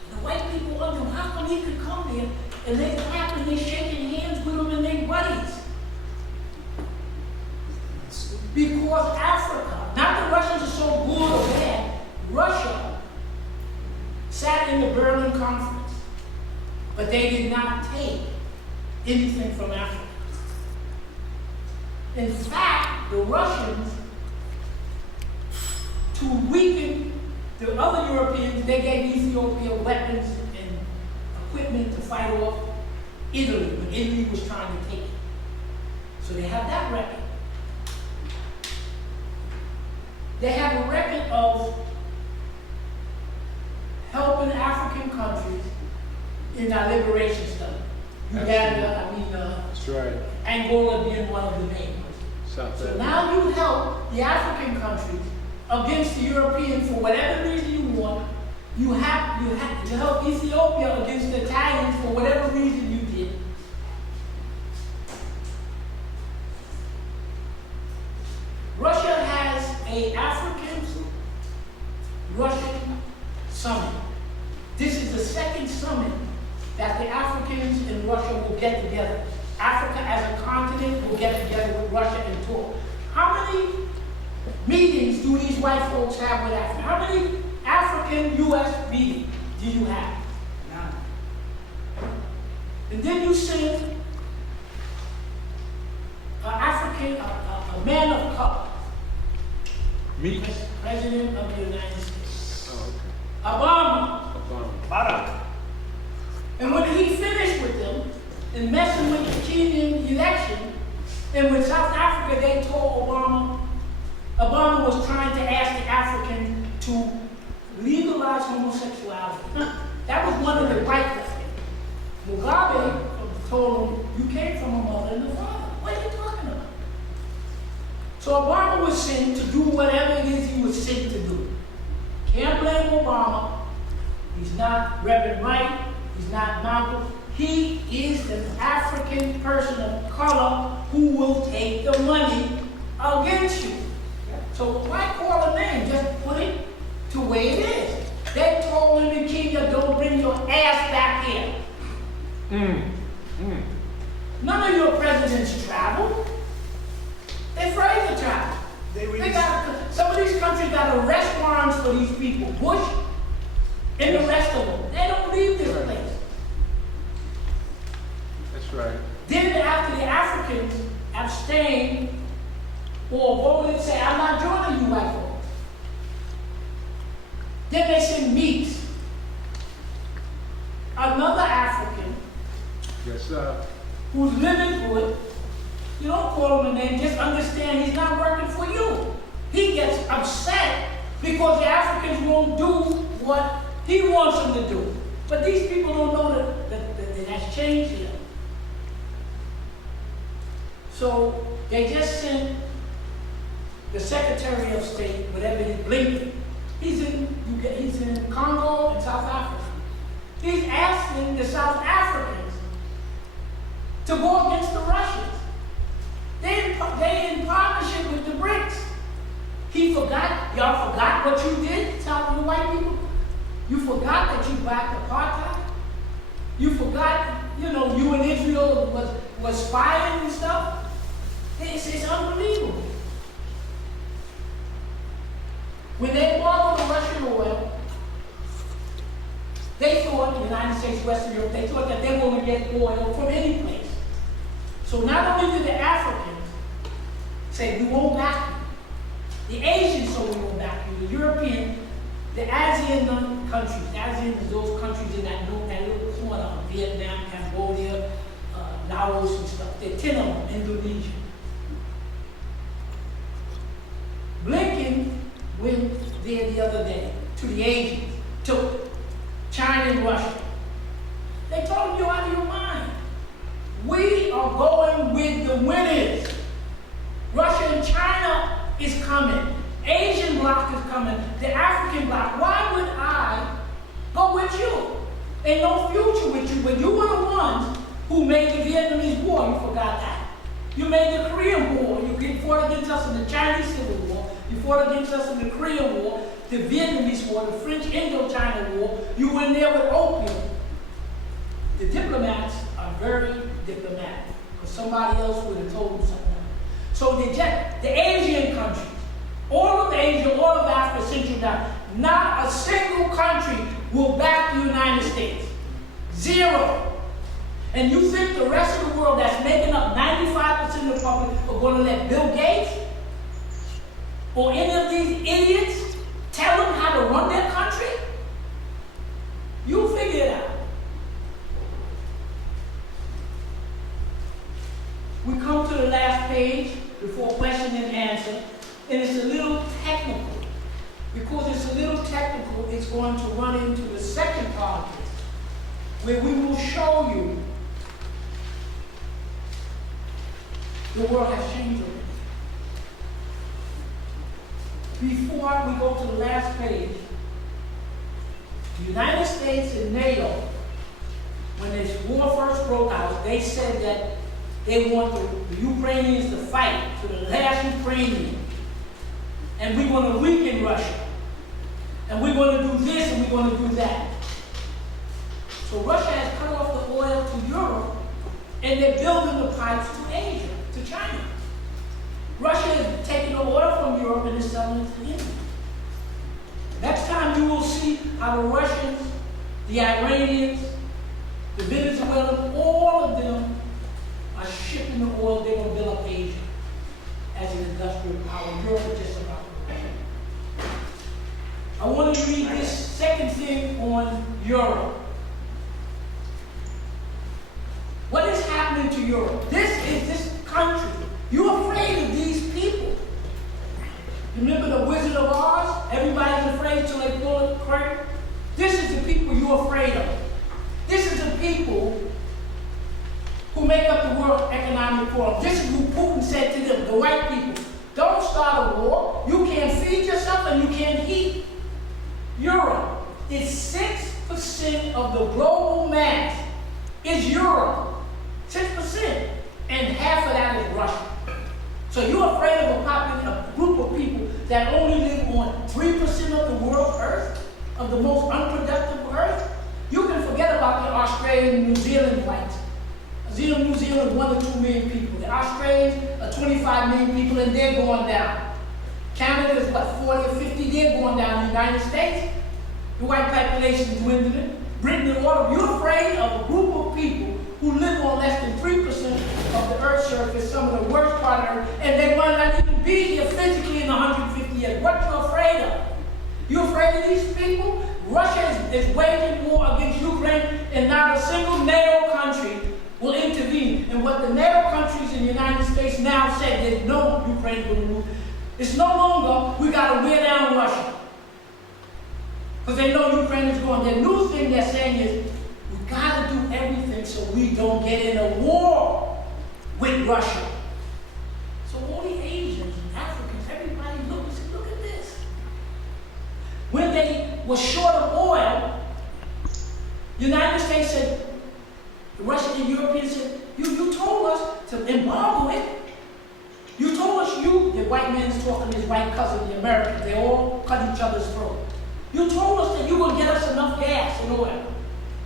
The white people wonder how come he could come there and they clapping, they shaking hands with him and they buddies. Because Africa, not that Russians are so good or bad, Russia sat in the Berlin Conference, but they did not take anything from Africa. In fact, the Russians, to weaken the other Europeans, they gave Ethiopia weapons and equipment to fight off Italy when Italy was trying to take it. So they have that record. They have a record of helping African countries in our liberation study. Uganda, That's right. Angola being one of the main ones. So now you help the African countries against the Europeans for whatever reason you want. You have to help Ethiopia against the Italians for whatever reason you did. Russia has an African-Russian summit. This is the second summit that the Africans and Russia will get together. Africa as a continent will get together with Russia and talk. How many meetings do these white folks have with Africa? How many African-U.S. meetings do you have? None. And then you send a man of color, Me? President of the United States, Oh, okay. Obama. Barack. And when he finished with them and messing with the Kenyan election, and with South Africa, they told Obama was trying to ask the African to legalize homosexuality. That was one of the right things. Mugabe told him, you came from a mother and a father. What are you talking about? So Obama was sent to do whatever it is he was sent to do. Can't blame Obama. He's not Reverend Wright. He's not Malcolm. He is an African person of color who will take the money against you. So why call a name? Just put it to where it is. They told him in Kenya, don't bring your ass back here. None of your presidents travel. They're afraid to travel. Some of these countries got arrest warrants for these people. Bush and the rest of them. They don't leave this place. That's right. Then after the Africans abstained or voted and say, I'm not joining you white folks. Then they send meat. Another African Yes, sir. who's living good, you don't call him a name, just understand he's not working for you. He gets upset because the Africans won't do what he wants them to do. But these people don't know that that's changed here. So they just sent the Secretary of State, whatever it is, Blinken. He's in Congo and South Africa. He's asking the South Africans to go against the Russians. They in partnership with the BRICS. Y'all forgot what you did, tell the white people? You forgot that you backed apartheid? You forgot, you and Israel was spying and stuff? It's unbelievable. When they bought the Russian oil, they thought, the United States, Western Europe, they thought that they were going to get oil from any place. So not only did the Africans say, we won't back you, the Asians said, we won't back you, the European, the ASEAN countries, ASEAN is those countries in that little corner, Vietnam, Cambodia, Laos and stuff, there are 10 of them, Indonesia. Blinken went there the other day to the Asians, to China and Russia. They told him, you're out of your mind. We are going with the winners. Russia and China is coming. Asian bloc is coming. The African bloc. Why would I go with you? Ain't no future with you. But you were the ones who made the Vietnamese War. You forgot that. You made the Korean War. You fought against us in the Chinese Civil War. You fought against us in the Korean War, the Vietnamese War, the French Indochina War. You were in there with opium. The diplomats are very diplomatic, because somebody else would have told them something else. So the Asian countries, all of Asia, all of Africa, Central America, not a single country will back the United States. Zero. And you think the rest of the world that's making up 95% of the public are going to let Bill Gates or any of these idiots tell them how to run their country? You figure it out. We come to the last page before question and answer, and it's a little technical. Because it's a little technical, it's going to run into the second part of this, where we will show you the world has changed already. Before we go to the last page, the United States and NATO, when this war first broke out, they said that they want the Ukrainians to fight to the last Ukrainian. And we're going to weaken Russia. And we're going to do this and we're going to do that. So Russia has cut off the oil to Europe, and they're building the pipes to Asia, to China. Russia is taking the oil from Europe and is selling it to India. Next time you will see how the Russians, the Iranians, the Venezuelans, all of them are shipping the oil. They're going to build up Asia as an industrial power. Europe is just about to go. I want to read this second thing on Europe. What is happening to Europe? This country. You're afraid of these people. Remember the Wizard of Oz? Everybody's afraid till they pull the curtain. This is the people you're afraid of. This is the people who make up the World Economic Forum. This is who Putin said to them, the white people. Don't start a war. You can't feed yourself and you can't heat. Europe is 6% of the global mass. Is Europe. 6%. And half of that is Russia. So you're afraid of a group of people that only live on 3% of the world earth, of the most unproductive earth? You can forget about about the Australian and New Zealand whites? New Zealand, 1 to 2 million people. The Australians are 25 million people, and they're going down. Canada is what, 40 or 50? They're going down. The United States, the white population is dwindling. Britain and all of you afraid of a group of people who live on less than 3% of the Earth's surface, some of the worst part of Earth, and they might not even be here physically in 150 years. What you afraid of? You afraid of these people? Russia is waging war against Ukraine, and not a single NATO country will intervene. And what the NATO countries in the United States now say, they know Ukraine will lose. It's no longer, we got to wear down Russia. Because they know Ukraine is going. The new thing they're saying is, we got to do everything so we don't get in a war with Russia. So all the Asians and Africans, everybody look and say, look at this. When they were short of oil, the United States said, the Russians and Europeans said, you told us to embargo it. You told us the white man's talking to his white cousin, the Americans, they all cut each other's throat. You told us that you would get us enough gas and oil.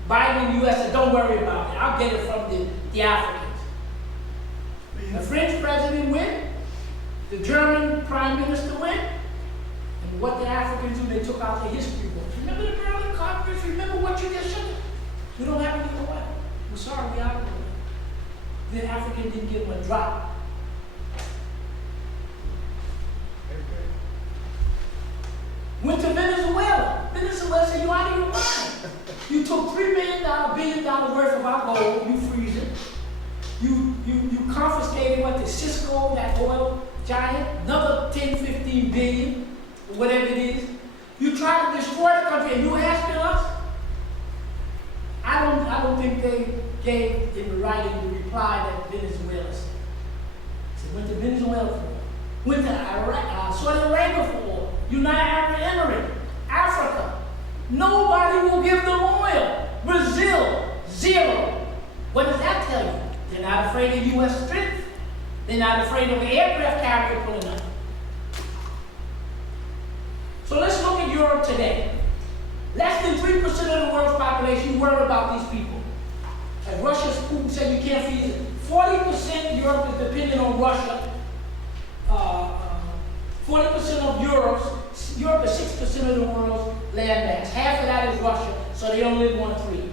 Biden in the U.S. said, don't worry about it. I'll get it from the Africans. The French president went. The German prime minister went. And what the Africans do, they took out the history books. Remember the Berlin Conference? Remember what you just said? We don't have any oil. We're sorry, we out of it. The African didn't give them a drop. Went to Venezuela. Venezuela said, you out of your mind. You took $3 billion worth of our gold, you freeze it. You confiscated what the Cisco, that oil giant, another 10, 15 billion, whatever it is. You tried to destroy the country, and you asking us? I don't think they gave in the writing the reply that Venezuela said. So went to Venezuela for oil. Went to Iraq, Saudi Arabia for oil. United Arab Emirates, Africa. Nobody will give them oil. Brazil, zero. What does that tell you? They're not afraid of U.S. strength. They're not afraid of an aircraft carrier pulling up. So let's look at Europe today. Less than 3% of the world's population worry about these people. As Russia's Putin said, you can't feed it. 40% Europe is dependent on Russia. 40% of Europe is 6% of the world's land mass. Half of that is Russia, so they only live 1/3.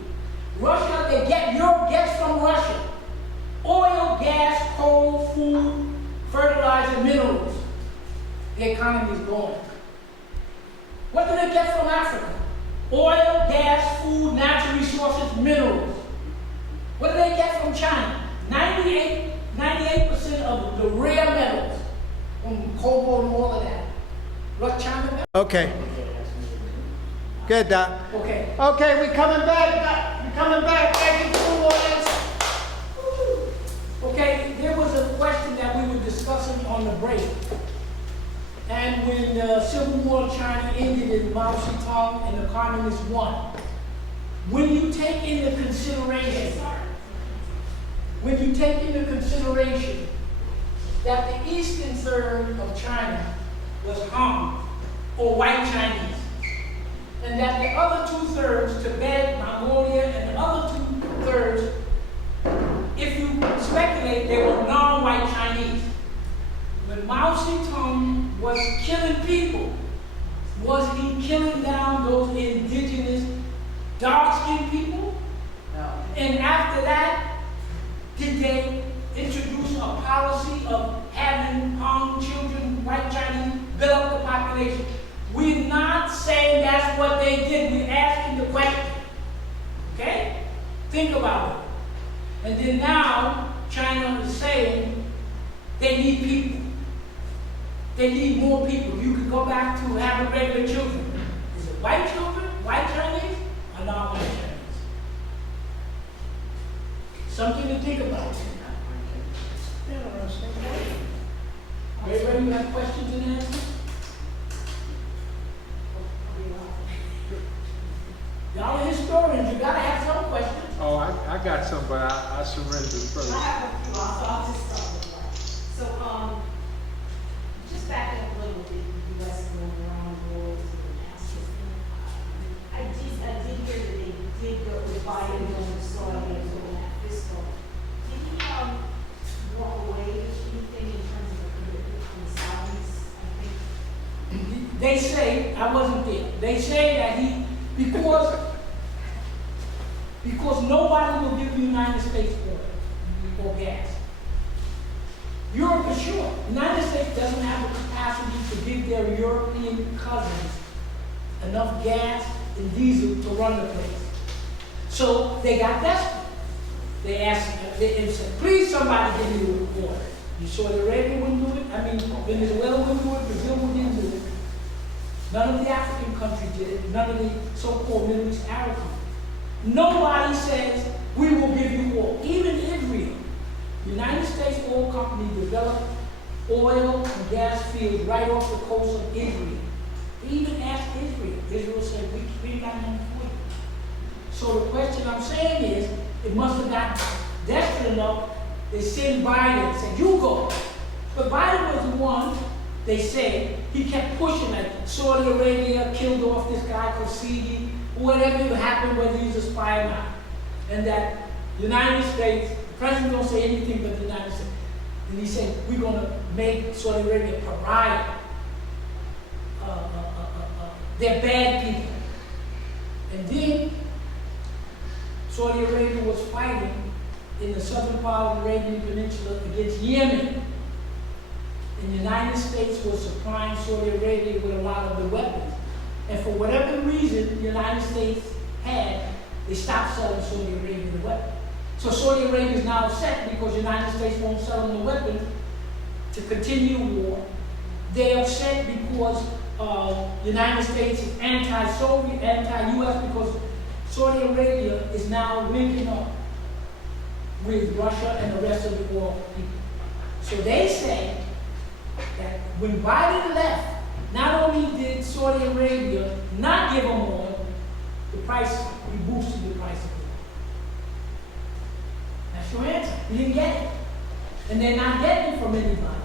Russia, Europe gets from Russia oil, gas, coal, food, fertilizer, minerals. The economy is going. What do they get from Africa? Oil, gas, food, natural resources, minerals. What do they get from China? 98% of the rare metals, from cobalt and all of that. What China? Okay. Good, Doc. Okay. Okay, we coming back. We're coming back. Thank you for the audience. Okay, there was a question that we were discussing on the break. And when the Civil War in China ended and Mao Zedong and the communists won, when you take into consideration that the eastern third of China was Han, or white Chinese, and that the other 2/3, Tibet, Mongolia, and the other 2/3, if you speculate, they were non-white Chinese. When Mao Zedong was killing people, was he killing down those indigenous dark-skinned people? No. And after that, did they introduce a policy of having Han children, white Chinese, build up the population? We're not saying that's what they did. We're asking the question. Okay? Think about it. And then now, China is saying they need people. They need more people. You could go back to having regular children. Is it white children, white Chinese, or non-white Chinese? Something to think about. Everybody, you have questions and answers? Y'all are historians. You gotta have some questions. Oh, I got some, but I surrendered first. I have a few, so I'll just start with one. So, just backing up a little bit, the U.S. going around wars and asking, I did hear that they did go to Biden they say, I wasn't there, they say that because nobody will give the United States oil or gas. Europe is short. The United States doesn't have the capacity to give their European cousins enough gas and diesel to run the place. So they got desperate. They said, please somebody give me the water. You saw the Arabia wouldn't do it. I mean, Venezuela wouldn't do it. Brazil wouldn't do it. None of the African countries did it. None of the so-called Middle East Arab countries. Nobody says, we will give you oil. Even Israel. The United States Oil Company developed oil and gas fields right off the coast of Israel. They even asked Israel. Israel said, we ain't got nothing for you. So the question I'm saying is, it must have got desperate enough, they sent Biden and said, you go. But Biden was the one, they say, he kept pushing, like Saudi Arabia killed off this guy, Khashoggi, whatever happened, whether he was a spy or not. And that United States, the president don't say anything but the United States. And he said, we're going to make Saudi Arabia a pariah. They're bad people. And then Saudi Arabia was fighting in the southern part of the Arabian Peninsula against Yemen. And the United States was supplying Saudi Arabia with a lot of the weapons. And for whatever reason the United States had, they stopped selling Saudi Arabia the weapons. So Saudi Arabia is now upset because the United States won't sell them the weapons to continue war. They're upset because the United States is anti-Soviet, anti-US, because Saudi Arabia is now linking up with Russia and the rest of the world people. So they say that when Biden left, not only did Saudi Arabia not give them oil, he boosted the price of oil. That's your answer. You didn't get it. And they're not getting it from anybody.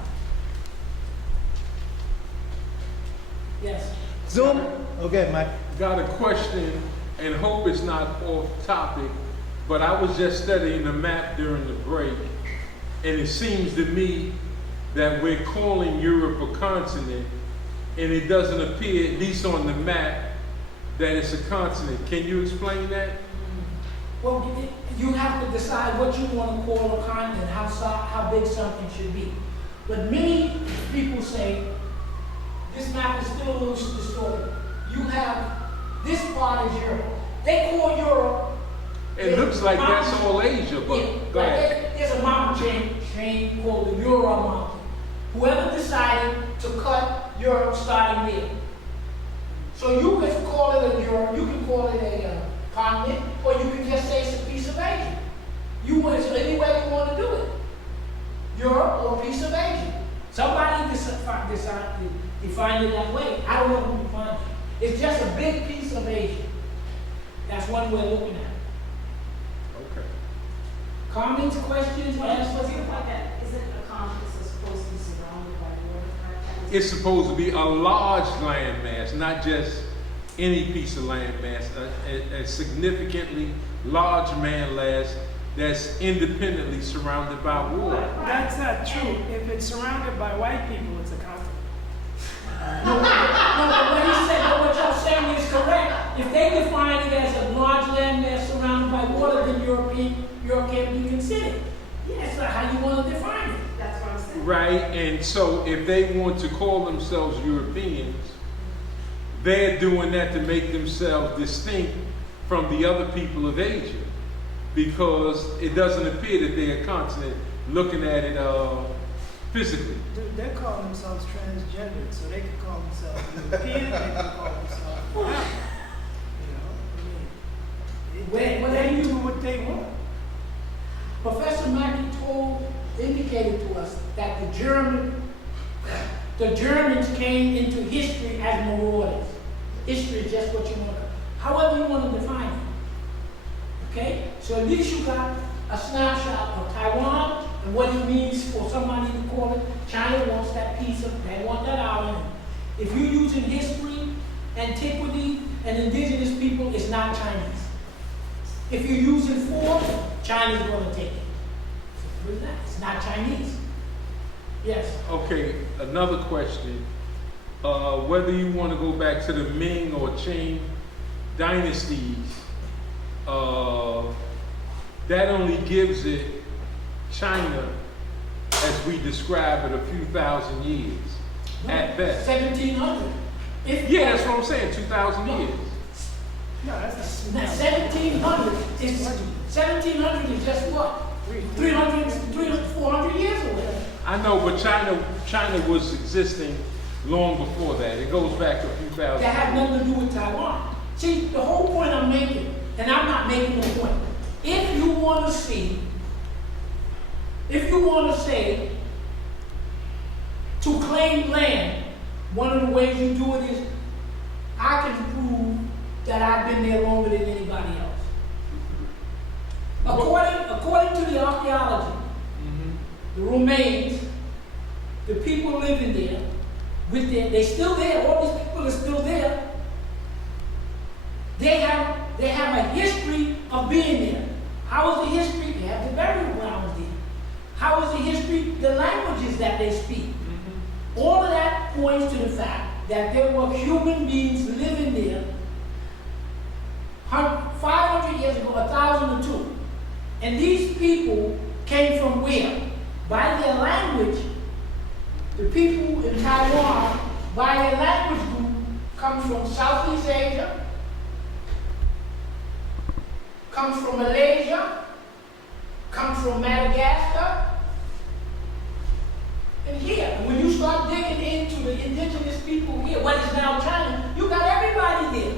Yes. Zoom. Okay, Mike. Got a question, and hope it's not off topic, but I was just studying the map during the break, and it seems to me that we're calling Europe a continent, and it doesn't appear, at least on the map, that it's a continent. Can you explain that? Well, you have to decide what you want to call a continent, how big something should be. But many people say, this map is still a little distorted. You have, this part is Europe. They call Europe. It looks like that's all Asia, but yeah, go ahead. There's a mountain chain called the Ural Mountain. Whoever decided to cut Europe starting there. So you can call it a Europe, you can call it a continent, or you can just say it's a piece of Asia. It's any way you want to do it. Europe or a piece of Asia. Somebody defined it that way. I don't know who defined it. It's just a big piece of Asia. That's one way of looking at it. Okay. Comments, questions, What's answers? your point that isn't a continent supposed to be surrounded by water? It's supposed to be a large landmass, not just any piece of landmass, a significantly large landmass that's independently surrounded by water. That's not true. If it's surrounded by white people, it's a continent. No, but what he said, what y'all saying is correct. If they define it as a large landmass surrounded by water, then Europe can't be considered. That's not how you want to define it. That's what I'm saying. Right, and so if they want to call themselves Europeans, they're doing that to make themselves distinct from the other people of Asia, because it doesn't appear that they're a continent looking at it physically. They call themselves transgendered, so they can call themselves European, they can call themselves black. They do what they want. Professor Mackey indicated to us that the Germans came into history as marauders. History is just what you want to, however you want to define it. Okay? So at least you got a snapshot of Taiwan and what it means for somebody to call it. China wants that piece of, they want that island. If you're using history, antiquity, and indigenous people, it's not Chinese. If you're using force, China's going to take it. Simple as that. It's not Chinese. Yes. Okay, another question. whether you want to go back to the Ming or Qing dynasties, that only gives it China as we describe it a few thousand years at best. 1700. Yeah, that's what I'm saying, 2,000 years. No, that's not. 1700 is just what? 300, 400 years away. I know, but China was existing long before that. It goes back a few thousand That had years. nothing to do with Taiwan. See, the whole point I'm making, and I'm not making a point. If you want to say, to claim land, one of the ways you do it is, I can prove that I've been there longer than anybody else. According to the archaeology, the remains, the people living there, they're still there, all these people are still there. They have a history of being there. How is the history? They have the burial grounds there. How is the history? The languages that they speak. All of that points to the fact that there were human beings living there 500 years ago, 1,002. And these people came from where? By their language, the people in Taiwan, by their language group, comes from Southeast Asia, comes from Malaysia, comes from Madagascar, and here. And when you start digging into the indigenous people here, what is now China, you got everybody there.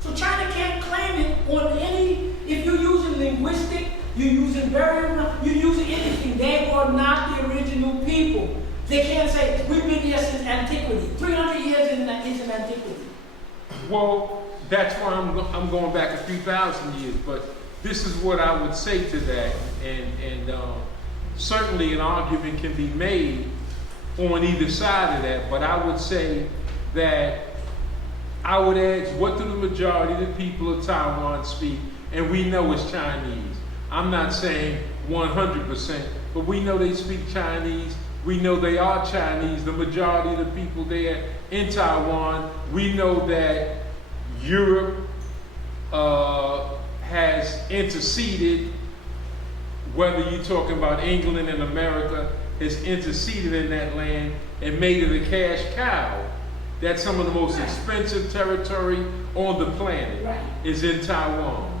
So China can't claim it on any, if you're using linguistic, you're using burial, you're using anything. They are not the original people. They can't say, we've been here since antiquity. 300 years is an antiquity. Well, that's why I'm going back a few thousand years, but this is what I would say to that, and certainly an argument can be made on either side of that, but I would say that I would ask, what do the majority of the people of Taiwan speak? And we know it's Chinese. I'm not saying 100%, but we know they speak Chinese. We know they are Chinese, the majority of the people there in Taiwan. We know that Europe has interceded, whether you're talking about England and America, has interceded in that land and made it a cash cow. That's some of the most expensive territory on the planet, is in Taiwan.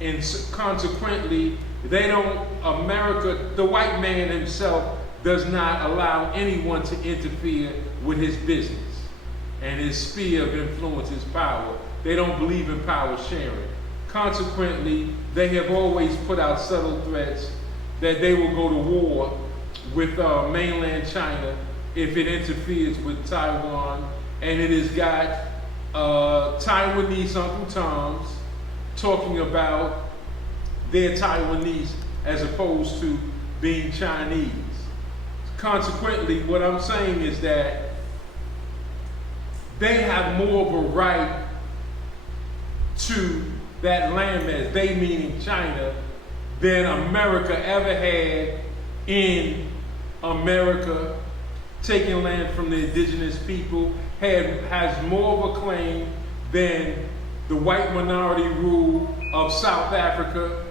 And consequently, America, the white man himself does not allow anyone to interfere with his business and his sphere of influence, his power. They don't believe in power sharing. Consequently, they have always put out subtle threats that they will go to war with mainland China if it interferes with Taiwan. And it has got Taiwanese Uncle Toms talking about their Taiwanese as opposed to being Chinese. Consequently, what I'm saying is that they have more of a right to that landmass, they meaning China, than America ever had in America, taking land from the indigenous people, has more of a claim than the white minority rule of South Africa,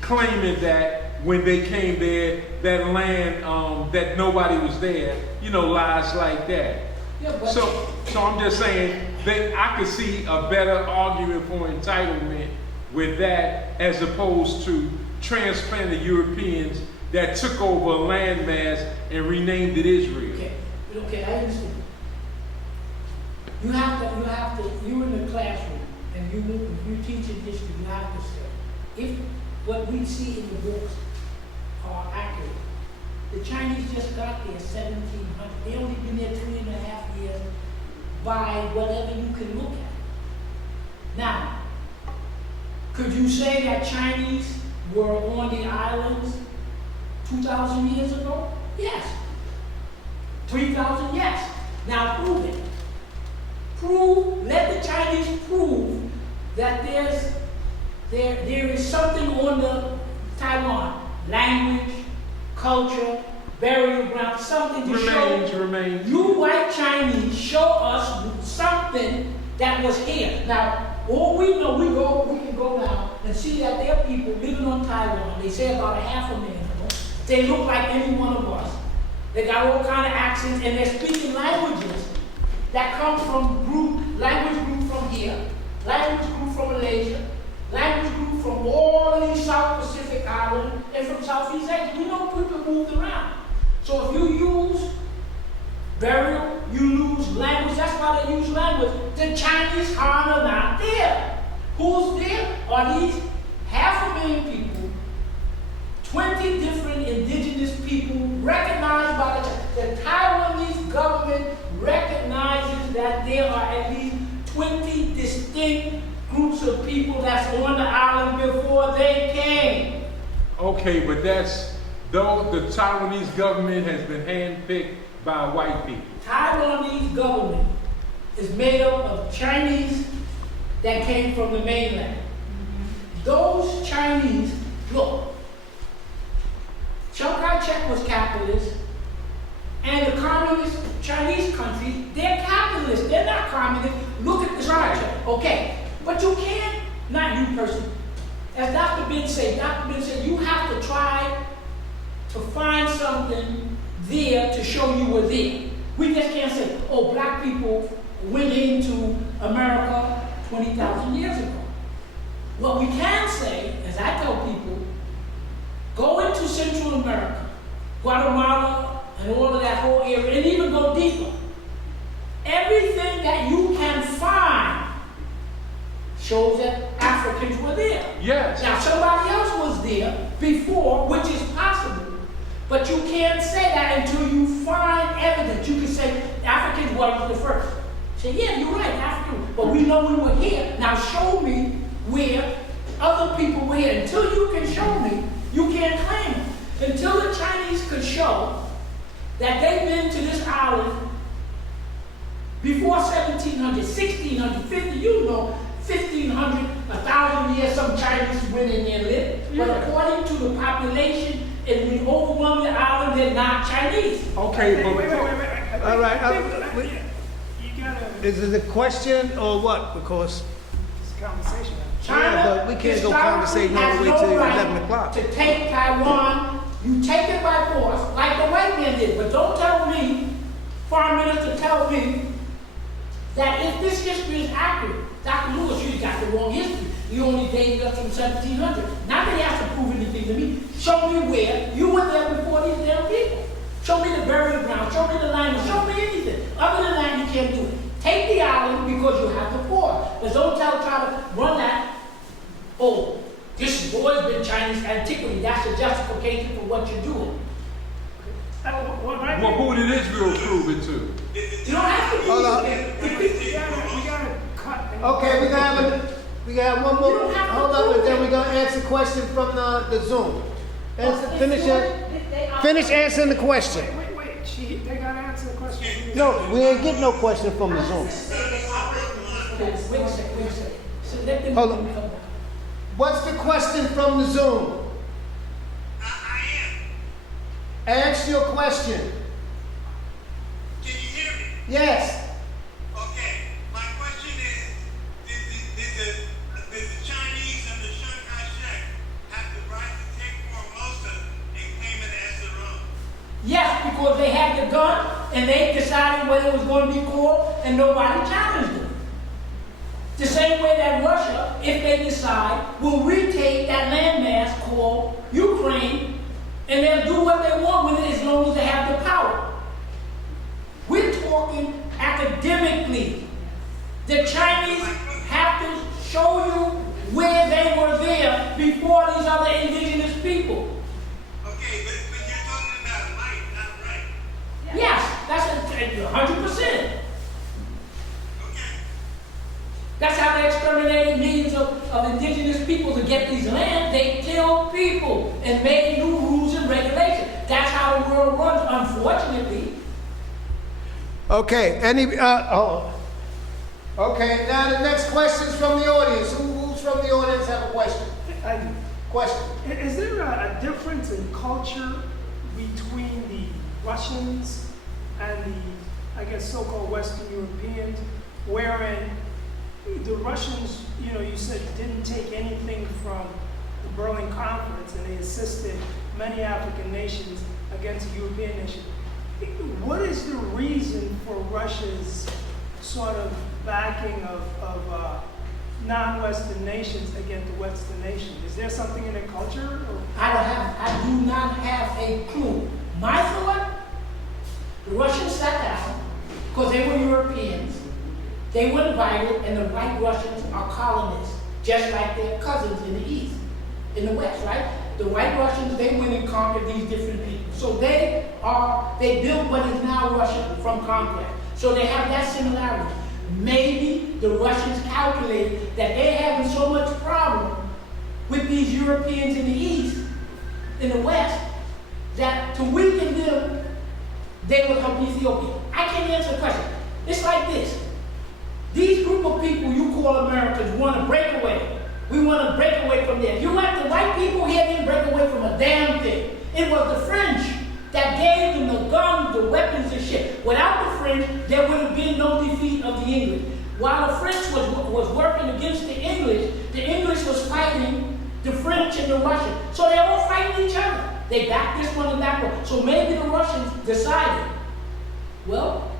claiming that when they came there, that land, that nobody was there, lies like that. Yeah, but So I'm just saying that I could see a better argument for entitlement with that as opposed to transplanted Europeans that took over a landmass and renamed it Israel. Okay, I understand. You're in the classroom and if you teach in history, you have to say, if what we see in the books are accurate, the Chinese just got there 1700. They only been there 3.5 years by whatever you can look at. Now, could you say that Chinese were on the islands 2,000 years ago? Yes. 3,000? Yes. Now prove it. Let the Chinese prove that there is something on the Taiwan, language, culture, burial ground, something to show. Remains. You white Chinese show us something that was here. Now, all we know, we can go now and see that there are people living on Taiwan. They say about 500,000 of them. They look like any one of us. They got all kind of accents, and they're speaking languages that come from language group from here, language group from Malaysia, language group from all of these South Pacific islands, and from Southeast Asia. We know people moved around. So if you use burial, you lose language. That's why they use language. The Chinese Han are not there. Who's there? Are these 500,000 people, 20 different indigenous people recognized by the Taiwanese government recognizes that there are at least 20 distinct groups of people that's on the island before they came. Okay, but though the Taiwanese government has been handpicked by white people. Taiwanese government is made up of Chinese that came from the mainland. Those Chinese, look, Chiang Kai-shek was capitalist, and the communist Chinese countries, they're capitalists, they're not communist. Look at the structure. Okay, but you can't, not you personally, as Dr. Ben said, you have to try to find something there to show you were there. We just can't say, oh, black people went into America 20,000 years ago. What we can say, as I tell people, go into Central America, Guatemala, and all of that whole area, and even go deeper. Everything that you can find shows that Africans were there. Yes. Now, somebody else was there before, which is possible. But you can't say that until you find evidence. You can say Africans weren't the first. Say, yeah, you're right, Africans. But we know we were here. Now show me where other people were here. Until you can show me, you can't claim it. Until the Chinese could show that they've been to this island before 1700, 1600, 50, you know, 1500, 1,000 years, some Chinese went in there and lived. Yeah. But according to the population, and we overwhelm the island, they're not Chinese. Okay, but Wait. All right, You gotta, is it a question or what? Because it's a conversation. China, but we can't go conversation all the way has to no right 11 o'clock. To take Taiwan, you take it by force, like the white man did. But don't tell me, foreign minister, tell me that if this history is accurate, Dr. Lewis, you got the wrong history. You only dated us from 1700. Not that he has to prove anything to me. Show me where you were there before these damn people. Show me the burial ground. Show me the language. Show me anything. Other than that, you can't do it. Take the island because you have the force. But don't try to run that. Oh, this has always been Chinese antiquity. That's a justification for what you're doing. well, who did Israel prove it to? You don't have to do Hold on. it. We gotta cut. okay, we got one more. You don't have to Hold on, prove and then it. we're gonna answer question from the Zoom. They Finish answering the question. Wait. They gotta answer the question. No, we ain't get no question from the Zoom. Wait a second. So let them Hold on. come back. What's the question from the Zoom? I Ask your question. am. Can you hear me? Yes. Okay. My question is, did the Chinese under Chiang Kai-shek have the right to take Formosa and claim it as their own? Yes, because they had the gun and they decided what it was going to be called and nobody challenged them. The same way that Russia, if they decide, will retake that landmass called Ukraine and they'll do what they want with it as long as they have the power. We're talking academically. The Chinese have to show you where they were there before these other indigenous people. Okay, but you're talking about might, not right. Yes, that's 100%. Okay. That's how they exterminated millions of indigenous people to get these lands. They killed people and made new rules and regulations. That's how the world runs, unfortunately. Okay, okay, now the next question's from the audience. Who's from the audience have a question? I do. Question. Is there a difference in culture between the Russians and the, I guess, so-called Western Europeans, wherein the Russians, you know, you said didn't take anything from the Berlin Conference, and they assisted many African nations against the European nation. What is the reason for Russia's sort of backing of non-Western nations against the Western nations? Is there something in their culture? Or? I do not have a clue. My thought, the Russians sat down, because they were Europeans, they were invited, and the white Russians are colonists, just like their cousins in the East, in the West, right? The white Russians, they went and conquered these different people. So they built what is now Russia from conquest. So they have that similarity. Maybe the Russians calculated that they're having so much problem with these Europeans in the East, in the West, that to weaken them, they would help Ethiopia. I can't answer the question. It's like this. These group of people you call Americans want to break away. We want to break away from there. You let the white people here didn't break away from a damn thing. It was the French that gave them the guns, the weapons and shit. Without the French, there would have been no defeat of the English. While the French was working against the English was fighting the French and the Russians. So they all fighting each other. They backed this one and that one. So maybe the Russians decided, well,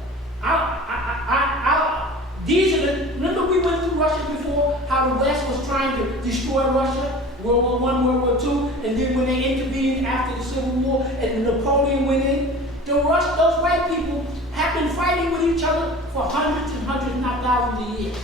these are the, remember we went through Russia before, how the West was trying to destroy Russia, World War I, World War II, and then when they intervened after the Civil War and Napoleon went in, those white people have been fighting with each other for hundreds and hundreds, not thousands of years.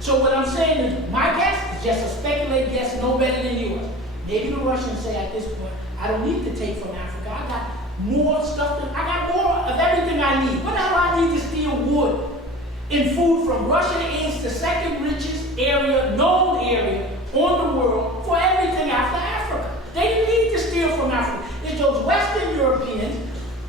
So what I'm saying is, my guess is just a speculated guess, no better than yours. Maybe the Russians say at this point, I don't need to take from Africa. I got more stuff, I got more of everything I need. What the hell I need to steal wood and food from? Russia is the second richest area, known area on the world for everything after Africa. They didn't need to steal from Africa. It's those Western Europeans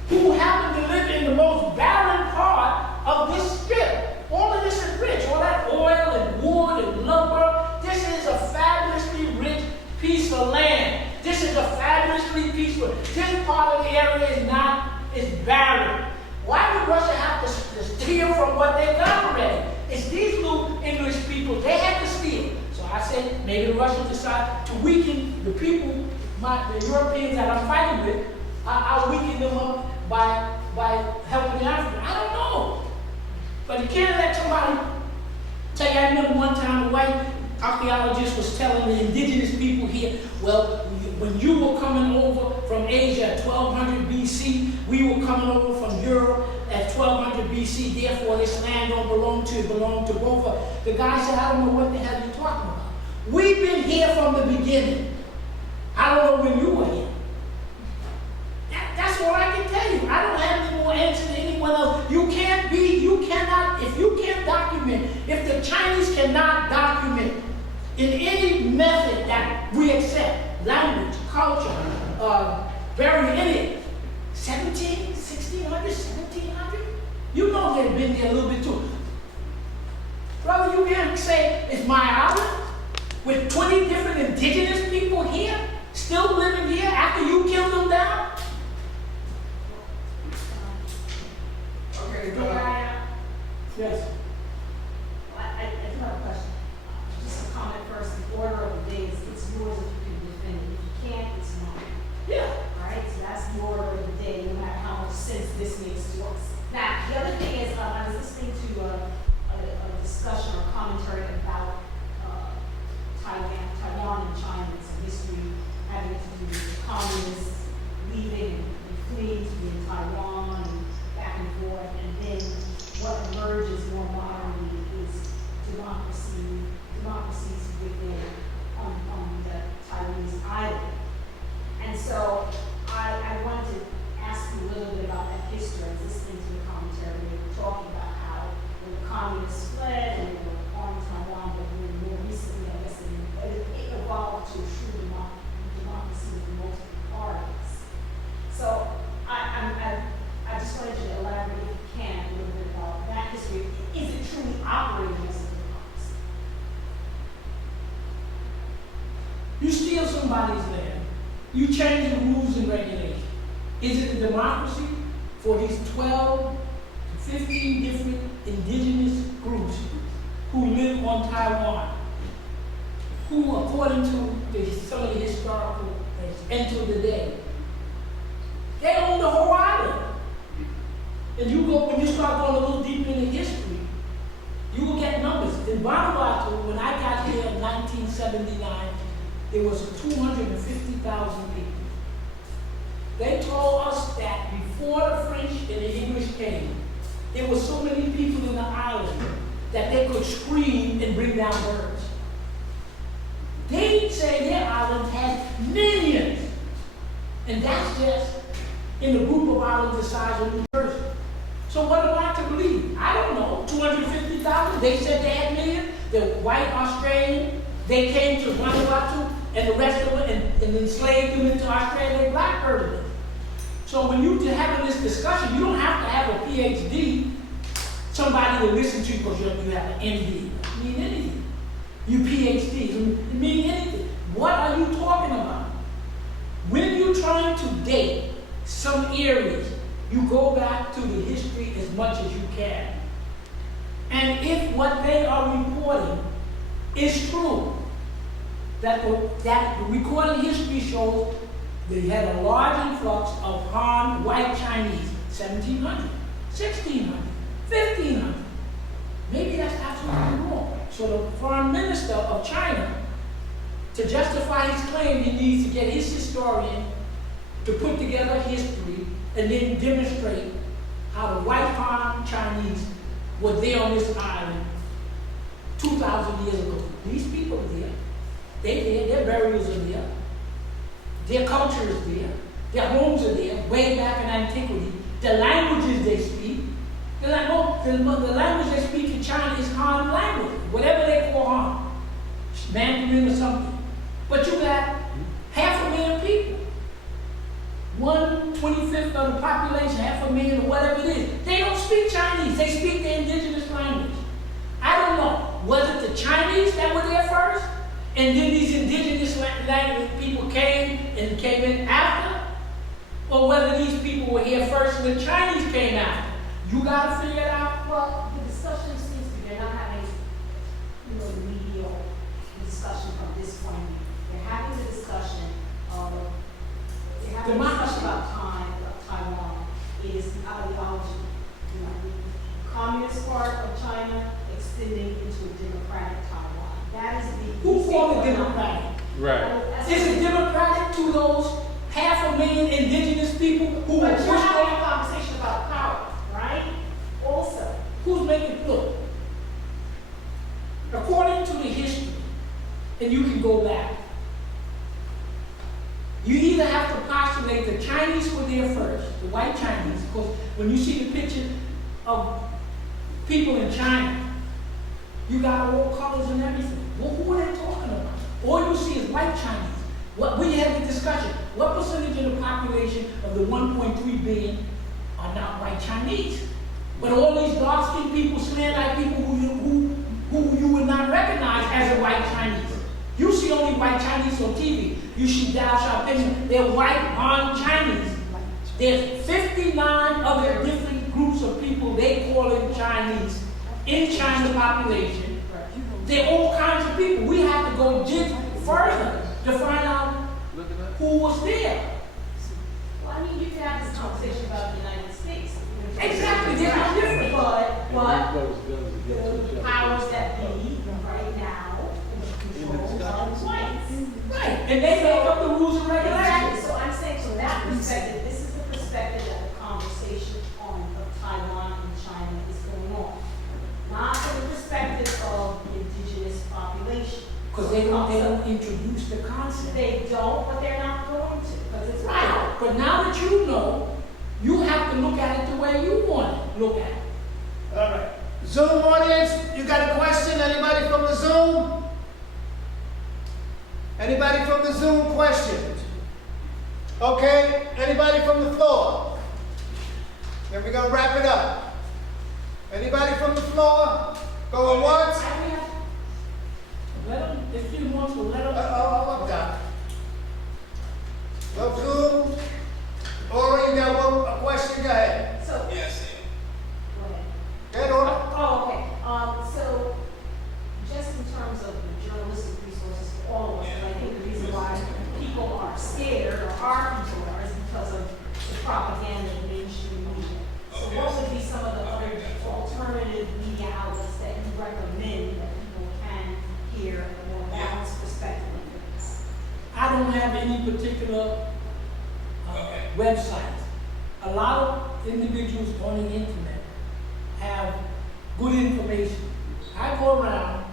who happen to live in the most barren part of this strip. All of this is rich, all that oil and wood and lumber. This is a fabulously rich piece of land. This is a fabulously peaceful. This part of the area is barren. Why would Russia have to steal from what they got already? It's these little English people, they had to steal. So I say maybe the Russians decide to weaken the people, the Europeans that I'm fighting with, I'll weaken them up by helping Africa. I don't know. But you can't let somebody tell you. I remember one time a white archaeologist was telling the indigenous people here, well, when you were coming over from Asia at 1200 BC, we were coming over from Europe at 1200 BC, therefore this land don't belong to both of us. The guy said, I don't know what the hell you're talking about. We've been here from the beginning. I don't know when you were here. That's all I can tell you. I don't have any more answer than anyone else. If you can't document, if the Chinese cannot document in any method that we accept, language, culture, burying in it, 1600, 1700, you know they've been there a little bit too. Brother, you can't say it's my island with 20 different indigenous people here, still living here after you killed them down? Okay, Yes. I do have a question. Just a comment first. The order of the days, it's yours if you can defend it. If you can't, it's mine. Yeah. All right? So that's the order of the day, no matter how much sense this makes to us. Now, the other thing is, I was listening to a discussion or commentary about Taiwan and China, and some history having to do with communists leaving and fleeing to be in Taiwan and back and forth, and then what emerges more modernly is democracies within on the Taiwanese island. And so I wanted to ask you a little bit about that history. I was listening to the commentary. They were talking about how when the communists fled and they were on Taiwan, but then more recently, I guess, it evolved to a true democracy with multiple parties. So I just wanted you to elaborate, if you can, a little bit about that history. Is it truly operating as a democracy? You steal somebody's land, you change the rules and regulations. Is it a democracy? for these 12 to 15 different indigenous groups who live on Taiwan, who, according to some of the historical into the day, they own the whole island. And when you start going a little deep into history, you will get numbers. In Vanuatu, when I got here in 1979, there was 250,000 people. They told us that before the French and the English came, there were so many people in the island that they could scream and bring down birds. They say their island had millions. And that's just in a group of islands the size of New Jersey. So what am I to believe? I don't know. 250,000? They said they had millions. The white Australian, they came to Vanuatu and the rest of it and enslaved them into Australia. They blackbirded them. So when you're having this discussion, you don't have to have a PhD, somebody to listen to because you have an MD. It mean anything. You PhD, it mean anything. What are you talking about? When you're trying to date some areas, you go back to the history as much as you can. And if what they are reporting is true, that the recorded history shows they had a large influx of Han white Chinese, 1700, 1600, 1500. Maybe that's absolutely wrong. So the foreign minister of China, to justify his claim, he needs to get his historian to put together history and then demonstrate how the white Han Chinese were there on this island 2,000 years ago. These people are there. They're there. Their burials are there. Their culture is there. Their homes are there, way back in antiquity. The languages they speak, the language they speak in China is Han language, whatever they call Han, Mandarin or something. But you got 500,000 people. 1/25 of the population, 500,000 or whatever it is. They don't speak Chinese. They speak the indigenous language. I don't know. Was it the Chinese that were there first? And then these indigenous language people came in after? Or whether these people were here first and the Chinese came after? You got to figure it out. Well, the discussion seems to be, they're not having, the remedial discussion from this point of view. They're having the discussion of, about Taiwan is the ideology. The communist part of China extending into a democratic Taiwan. That is the... Who called it democratic? Right. Is it democratic to those 500,000 indigenous people who were But pushed you're having off? a conversation about power, right? Also. Who's making look? According to the history, and you can go back, you either have to postulate the Chinese were there first, the white Chinese, because when you see the picture of people in China, you got all colors and everything. Well, who are they talking about? All you see is white Chinese. We had the discussion. What percentage of the population of the 1.3 billion are not white Chinese? But all these dark-skinned people, slant-eyed people who you would not recognize as a white Chinese. You see only white Chinese on TV. You see Dao Xiaoping, they're white Han Chinese. There's 59 other different groups of people they call it Chinese in China's population. They're all kinds of people. We have to go dig further to find out who was there. Well, I mean, you can have this conversation about the United States. Exactly, there's no difference. But the powers that be right now control are whites. Right, and they make up the rules and regulations. Exactly. So I'm saying from that perspective, this is the perspective that the conversation on Taiwan and China is going on. Not from the perspective of the indigenous population. Because they don't introduce the concept. They don't, but they're not going to, because it's Right, but now that you know, you have to look at it the way you want to look at it. All right. Zoom audience, you got a question? Anybody from the Zoom? Anybody from the Zoom questions? Okay, anybody from the floor? Then we're gonna wrap it up. Anybody from the floor? Going once? Let them, if you want to, let them. I'm done. No Zoom? Ori, you got a question? Go ahead. any particular website. A lot of individuals on the internet have good information. I go around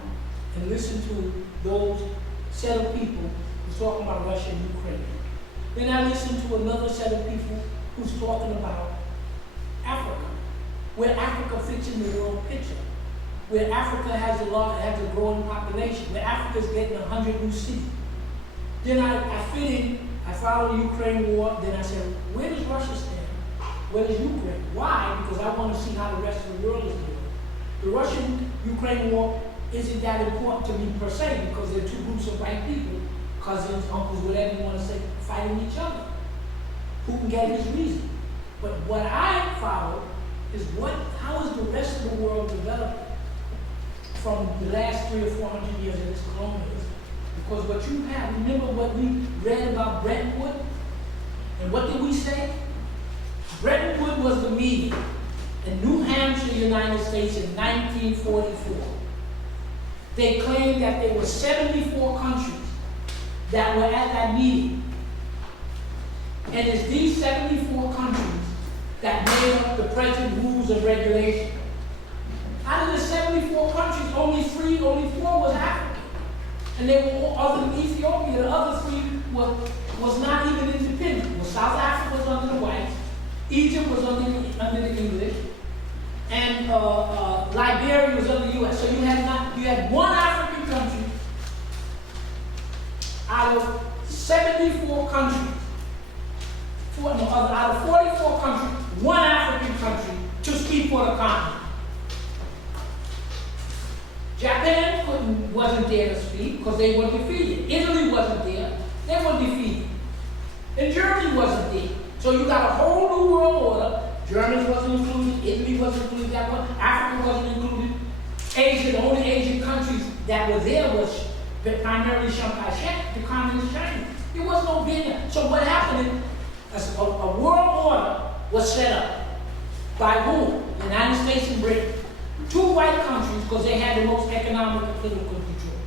and listen to those set of people who's talking about Russia and Ukraine. Then I listen to another set of people who's talking about Africa, where Africa fits in the world picture, where Africa has a growing population, where Africa's getting 100 new cities. Then I fit in, I follow the Ukraine war, then I said, where does Russia stand? Where does Ukraine? Why? Because I want to see how the rest of the world is doing. The Russian-Ukraine war isn't that important to me per se, because they're two groups of white people, cousins, uncles, whatever you want to say, fighting each other. Who can get his reason? But what I follow is how is the rest of the world developing from the last 300 or 400 years of this colonialism? Because what you have, remember what we read about Bretton Woods? And what did we say? Bretton Woods was the meeting in New Hampshire, United States in 1944. They claimed that there were 74 countries that were at that meeting. And it's these 74 countries that made up the present rules and regulations. Out of the 74 countries, only 4 was African. And they were all other than Ethiopia. The other 3 was not even independent. Well, South Africa was under the whites, Egypt was under the English, and Liberia was under the U.S. So you had one African country out of 74 countries. Out of 44 countries, one African country to speak for the continent. Japan wasn't there to speak because they were defeated. Italy wasn't there, they were defeated. And Germany wasn't there. So you got a whole new world order. Germany wasn't included, Italy wasn't included, that one, Africa wasn't included. Asia, the only Asian countries that were there was primarily Chiang Kai-shek, the communist China. There was no Vietnam. So what happened is a world order was set up by whom? The United States and Britain. 2 white countries because they had the most economic and political control.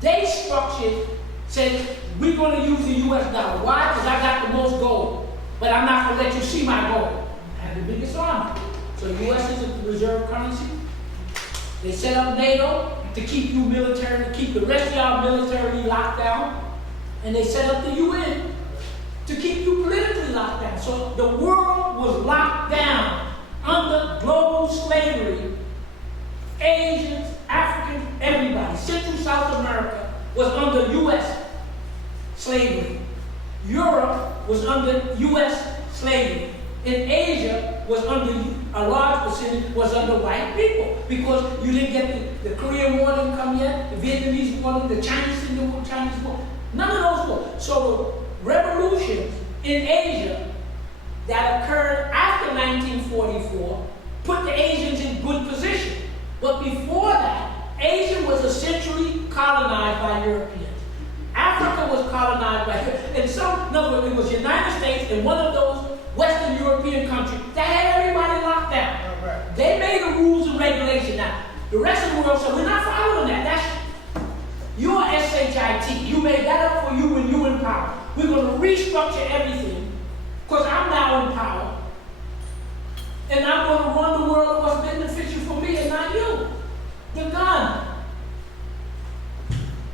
They structured, said, we're going to use the US dollar. Why? Because I got the most gold. But I'm not going to let you see my gold. I have the biggest army. So the US is a reserve currency. They set up NATO to keep you military, to keep the rest of y'all militarily locked down. And they set up the UN to keep you politically locked down. So the world was locked down under global slavery. Asians, Africans, everybody. Central South America was under U.S. slavery. Europe was under U.S. slavery. In Asia was under, a large percentage was under white people because you didn't get the Korean War didn't come yet, the Vietnamese War, the Chinese War, none of those wars. So the revolutions in Asia that occurred after 1944 put the Asians in good position. But before that, Asia was essentially colonized by Europeans. Africa was colonized by Europeans. And so, in other words, it was the United States and one of those Western European countries that had everybody locked down. Right. They made the rules and regulations. Now, the rest of the world said, we're not following that. That's your SHIT. You made that up for you when you were in power. We're going to restructure everything because I'm now in power. And I'm going to run the world what's beneficial for me and not you. The gun.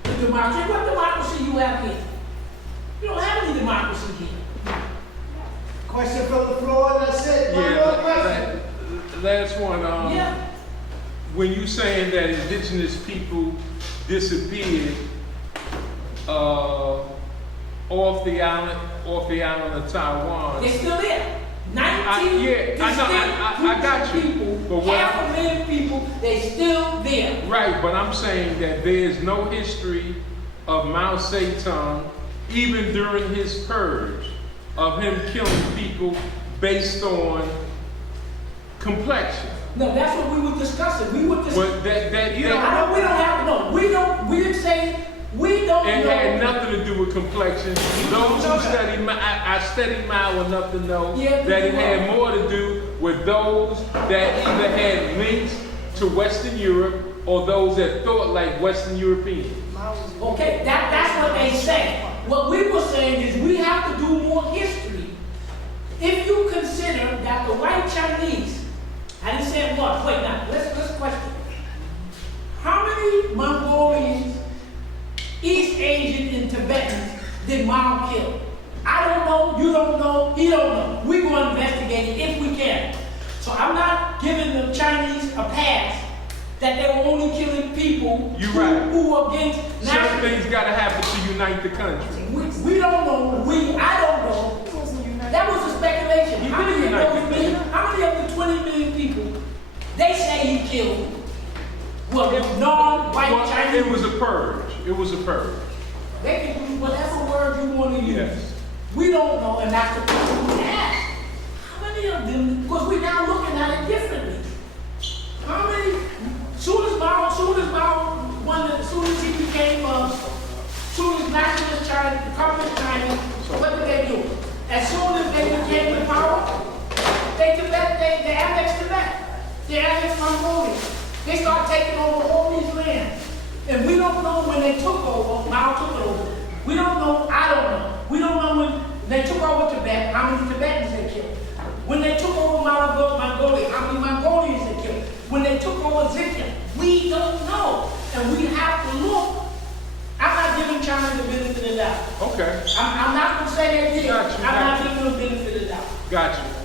The democracy. What democracy you have here? You don't have any democracy here. Question from the floor, that's it. One more question. Last one. Yeah. When you saying that indigenous people disappeared off the island of Taiwan. They're still there. I got you. People, but half a million people, they still there. Right, but I'm saying that there's no history of Mao Zedong, even during his purge, of him killing people based on complexion. No, that's what we were discussing. We were discussing. We didn't say, we don't it know. It had nothing to do with complexion. Those who study, I studied Mao enough to know that it had more to do with those that either had links to Western Europe or those that thought like Western Europeans? Mao was- Okay, that's what they say. What we were saying is we have to do more history. If you consider that the white Chinese, I didn't say what, wait now, let's question. How many Mongolians, East Asian and Tibetans did Mao kill? I don't know, you don't know, he don't know. We're going to investigate it if we can. So I'm not giving the Chinese a pass that they were only killing people You right. who are against Certain national. things gotta happen to unite the country. We don't know, I don't know. It wasn't united. That was a speculation. He How did many of unite those the million, country. how many of the 20 million people they say he killed were non-white Well, Chinese? it was a purge. It was a purge. They can use whatever word you want to use. Yes. We don't know, and that's the question we ask. How many of them, because we're now looking at it differently. How many, soon as he became, soon as nationalist China, communist China, what did they do? As soon as they became in power, they annexed Tibet. They annexed Mongolia. They started taking over all these lands. And we don't know when they took over, Mao took it over. We don't know, I don't know. We don't know when they took over Tibet, how many Tibetans they killed. When they took over Mongolia, how many Mongolians they killed. When they took over Xinjiang, we don't know. And we have to look. I'm not giving China the benefit of the doubt. Okay. I'm not going to say they did. Got you, I'm not got you. giving them the benefit of the doubt. Got you.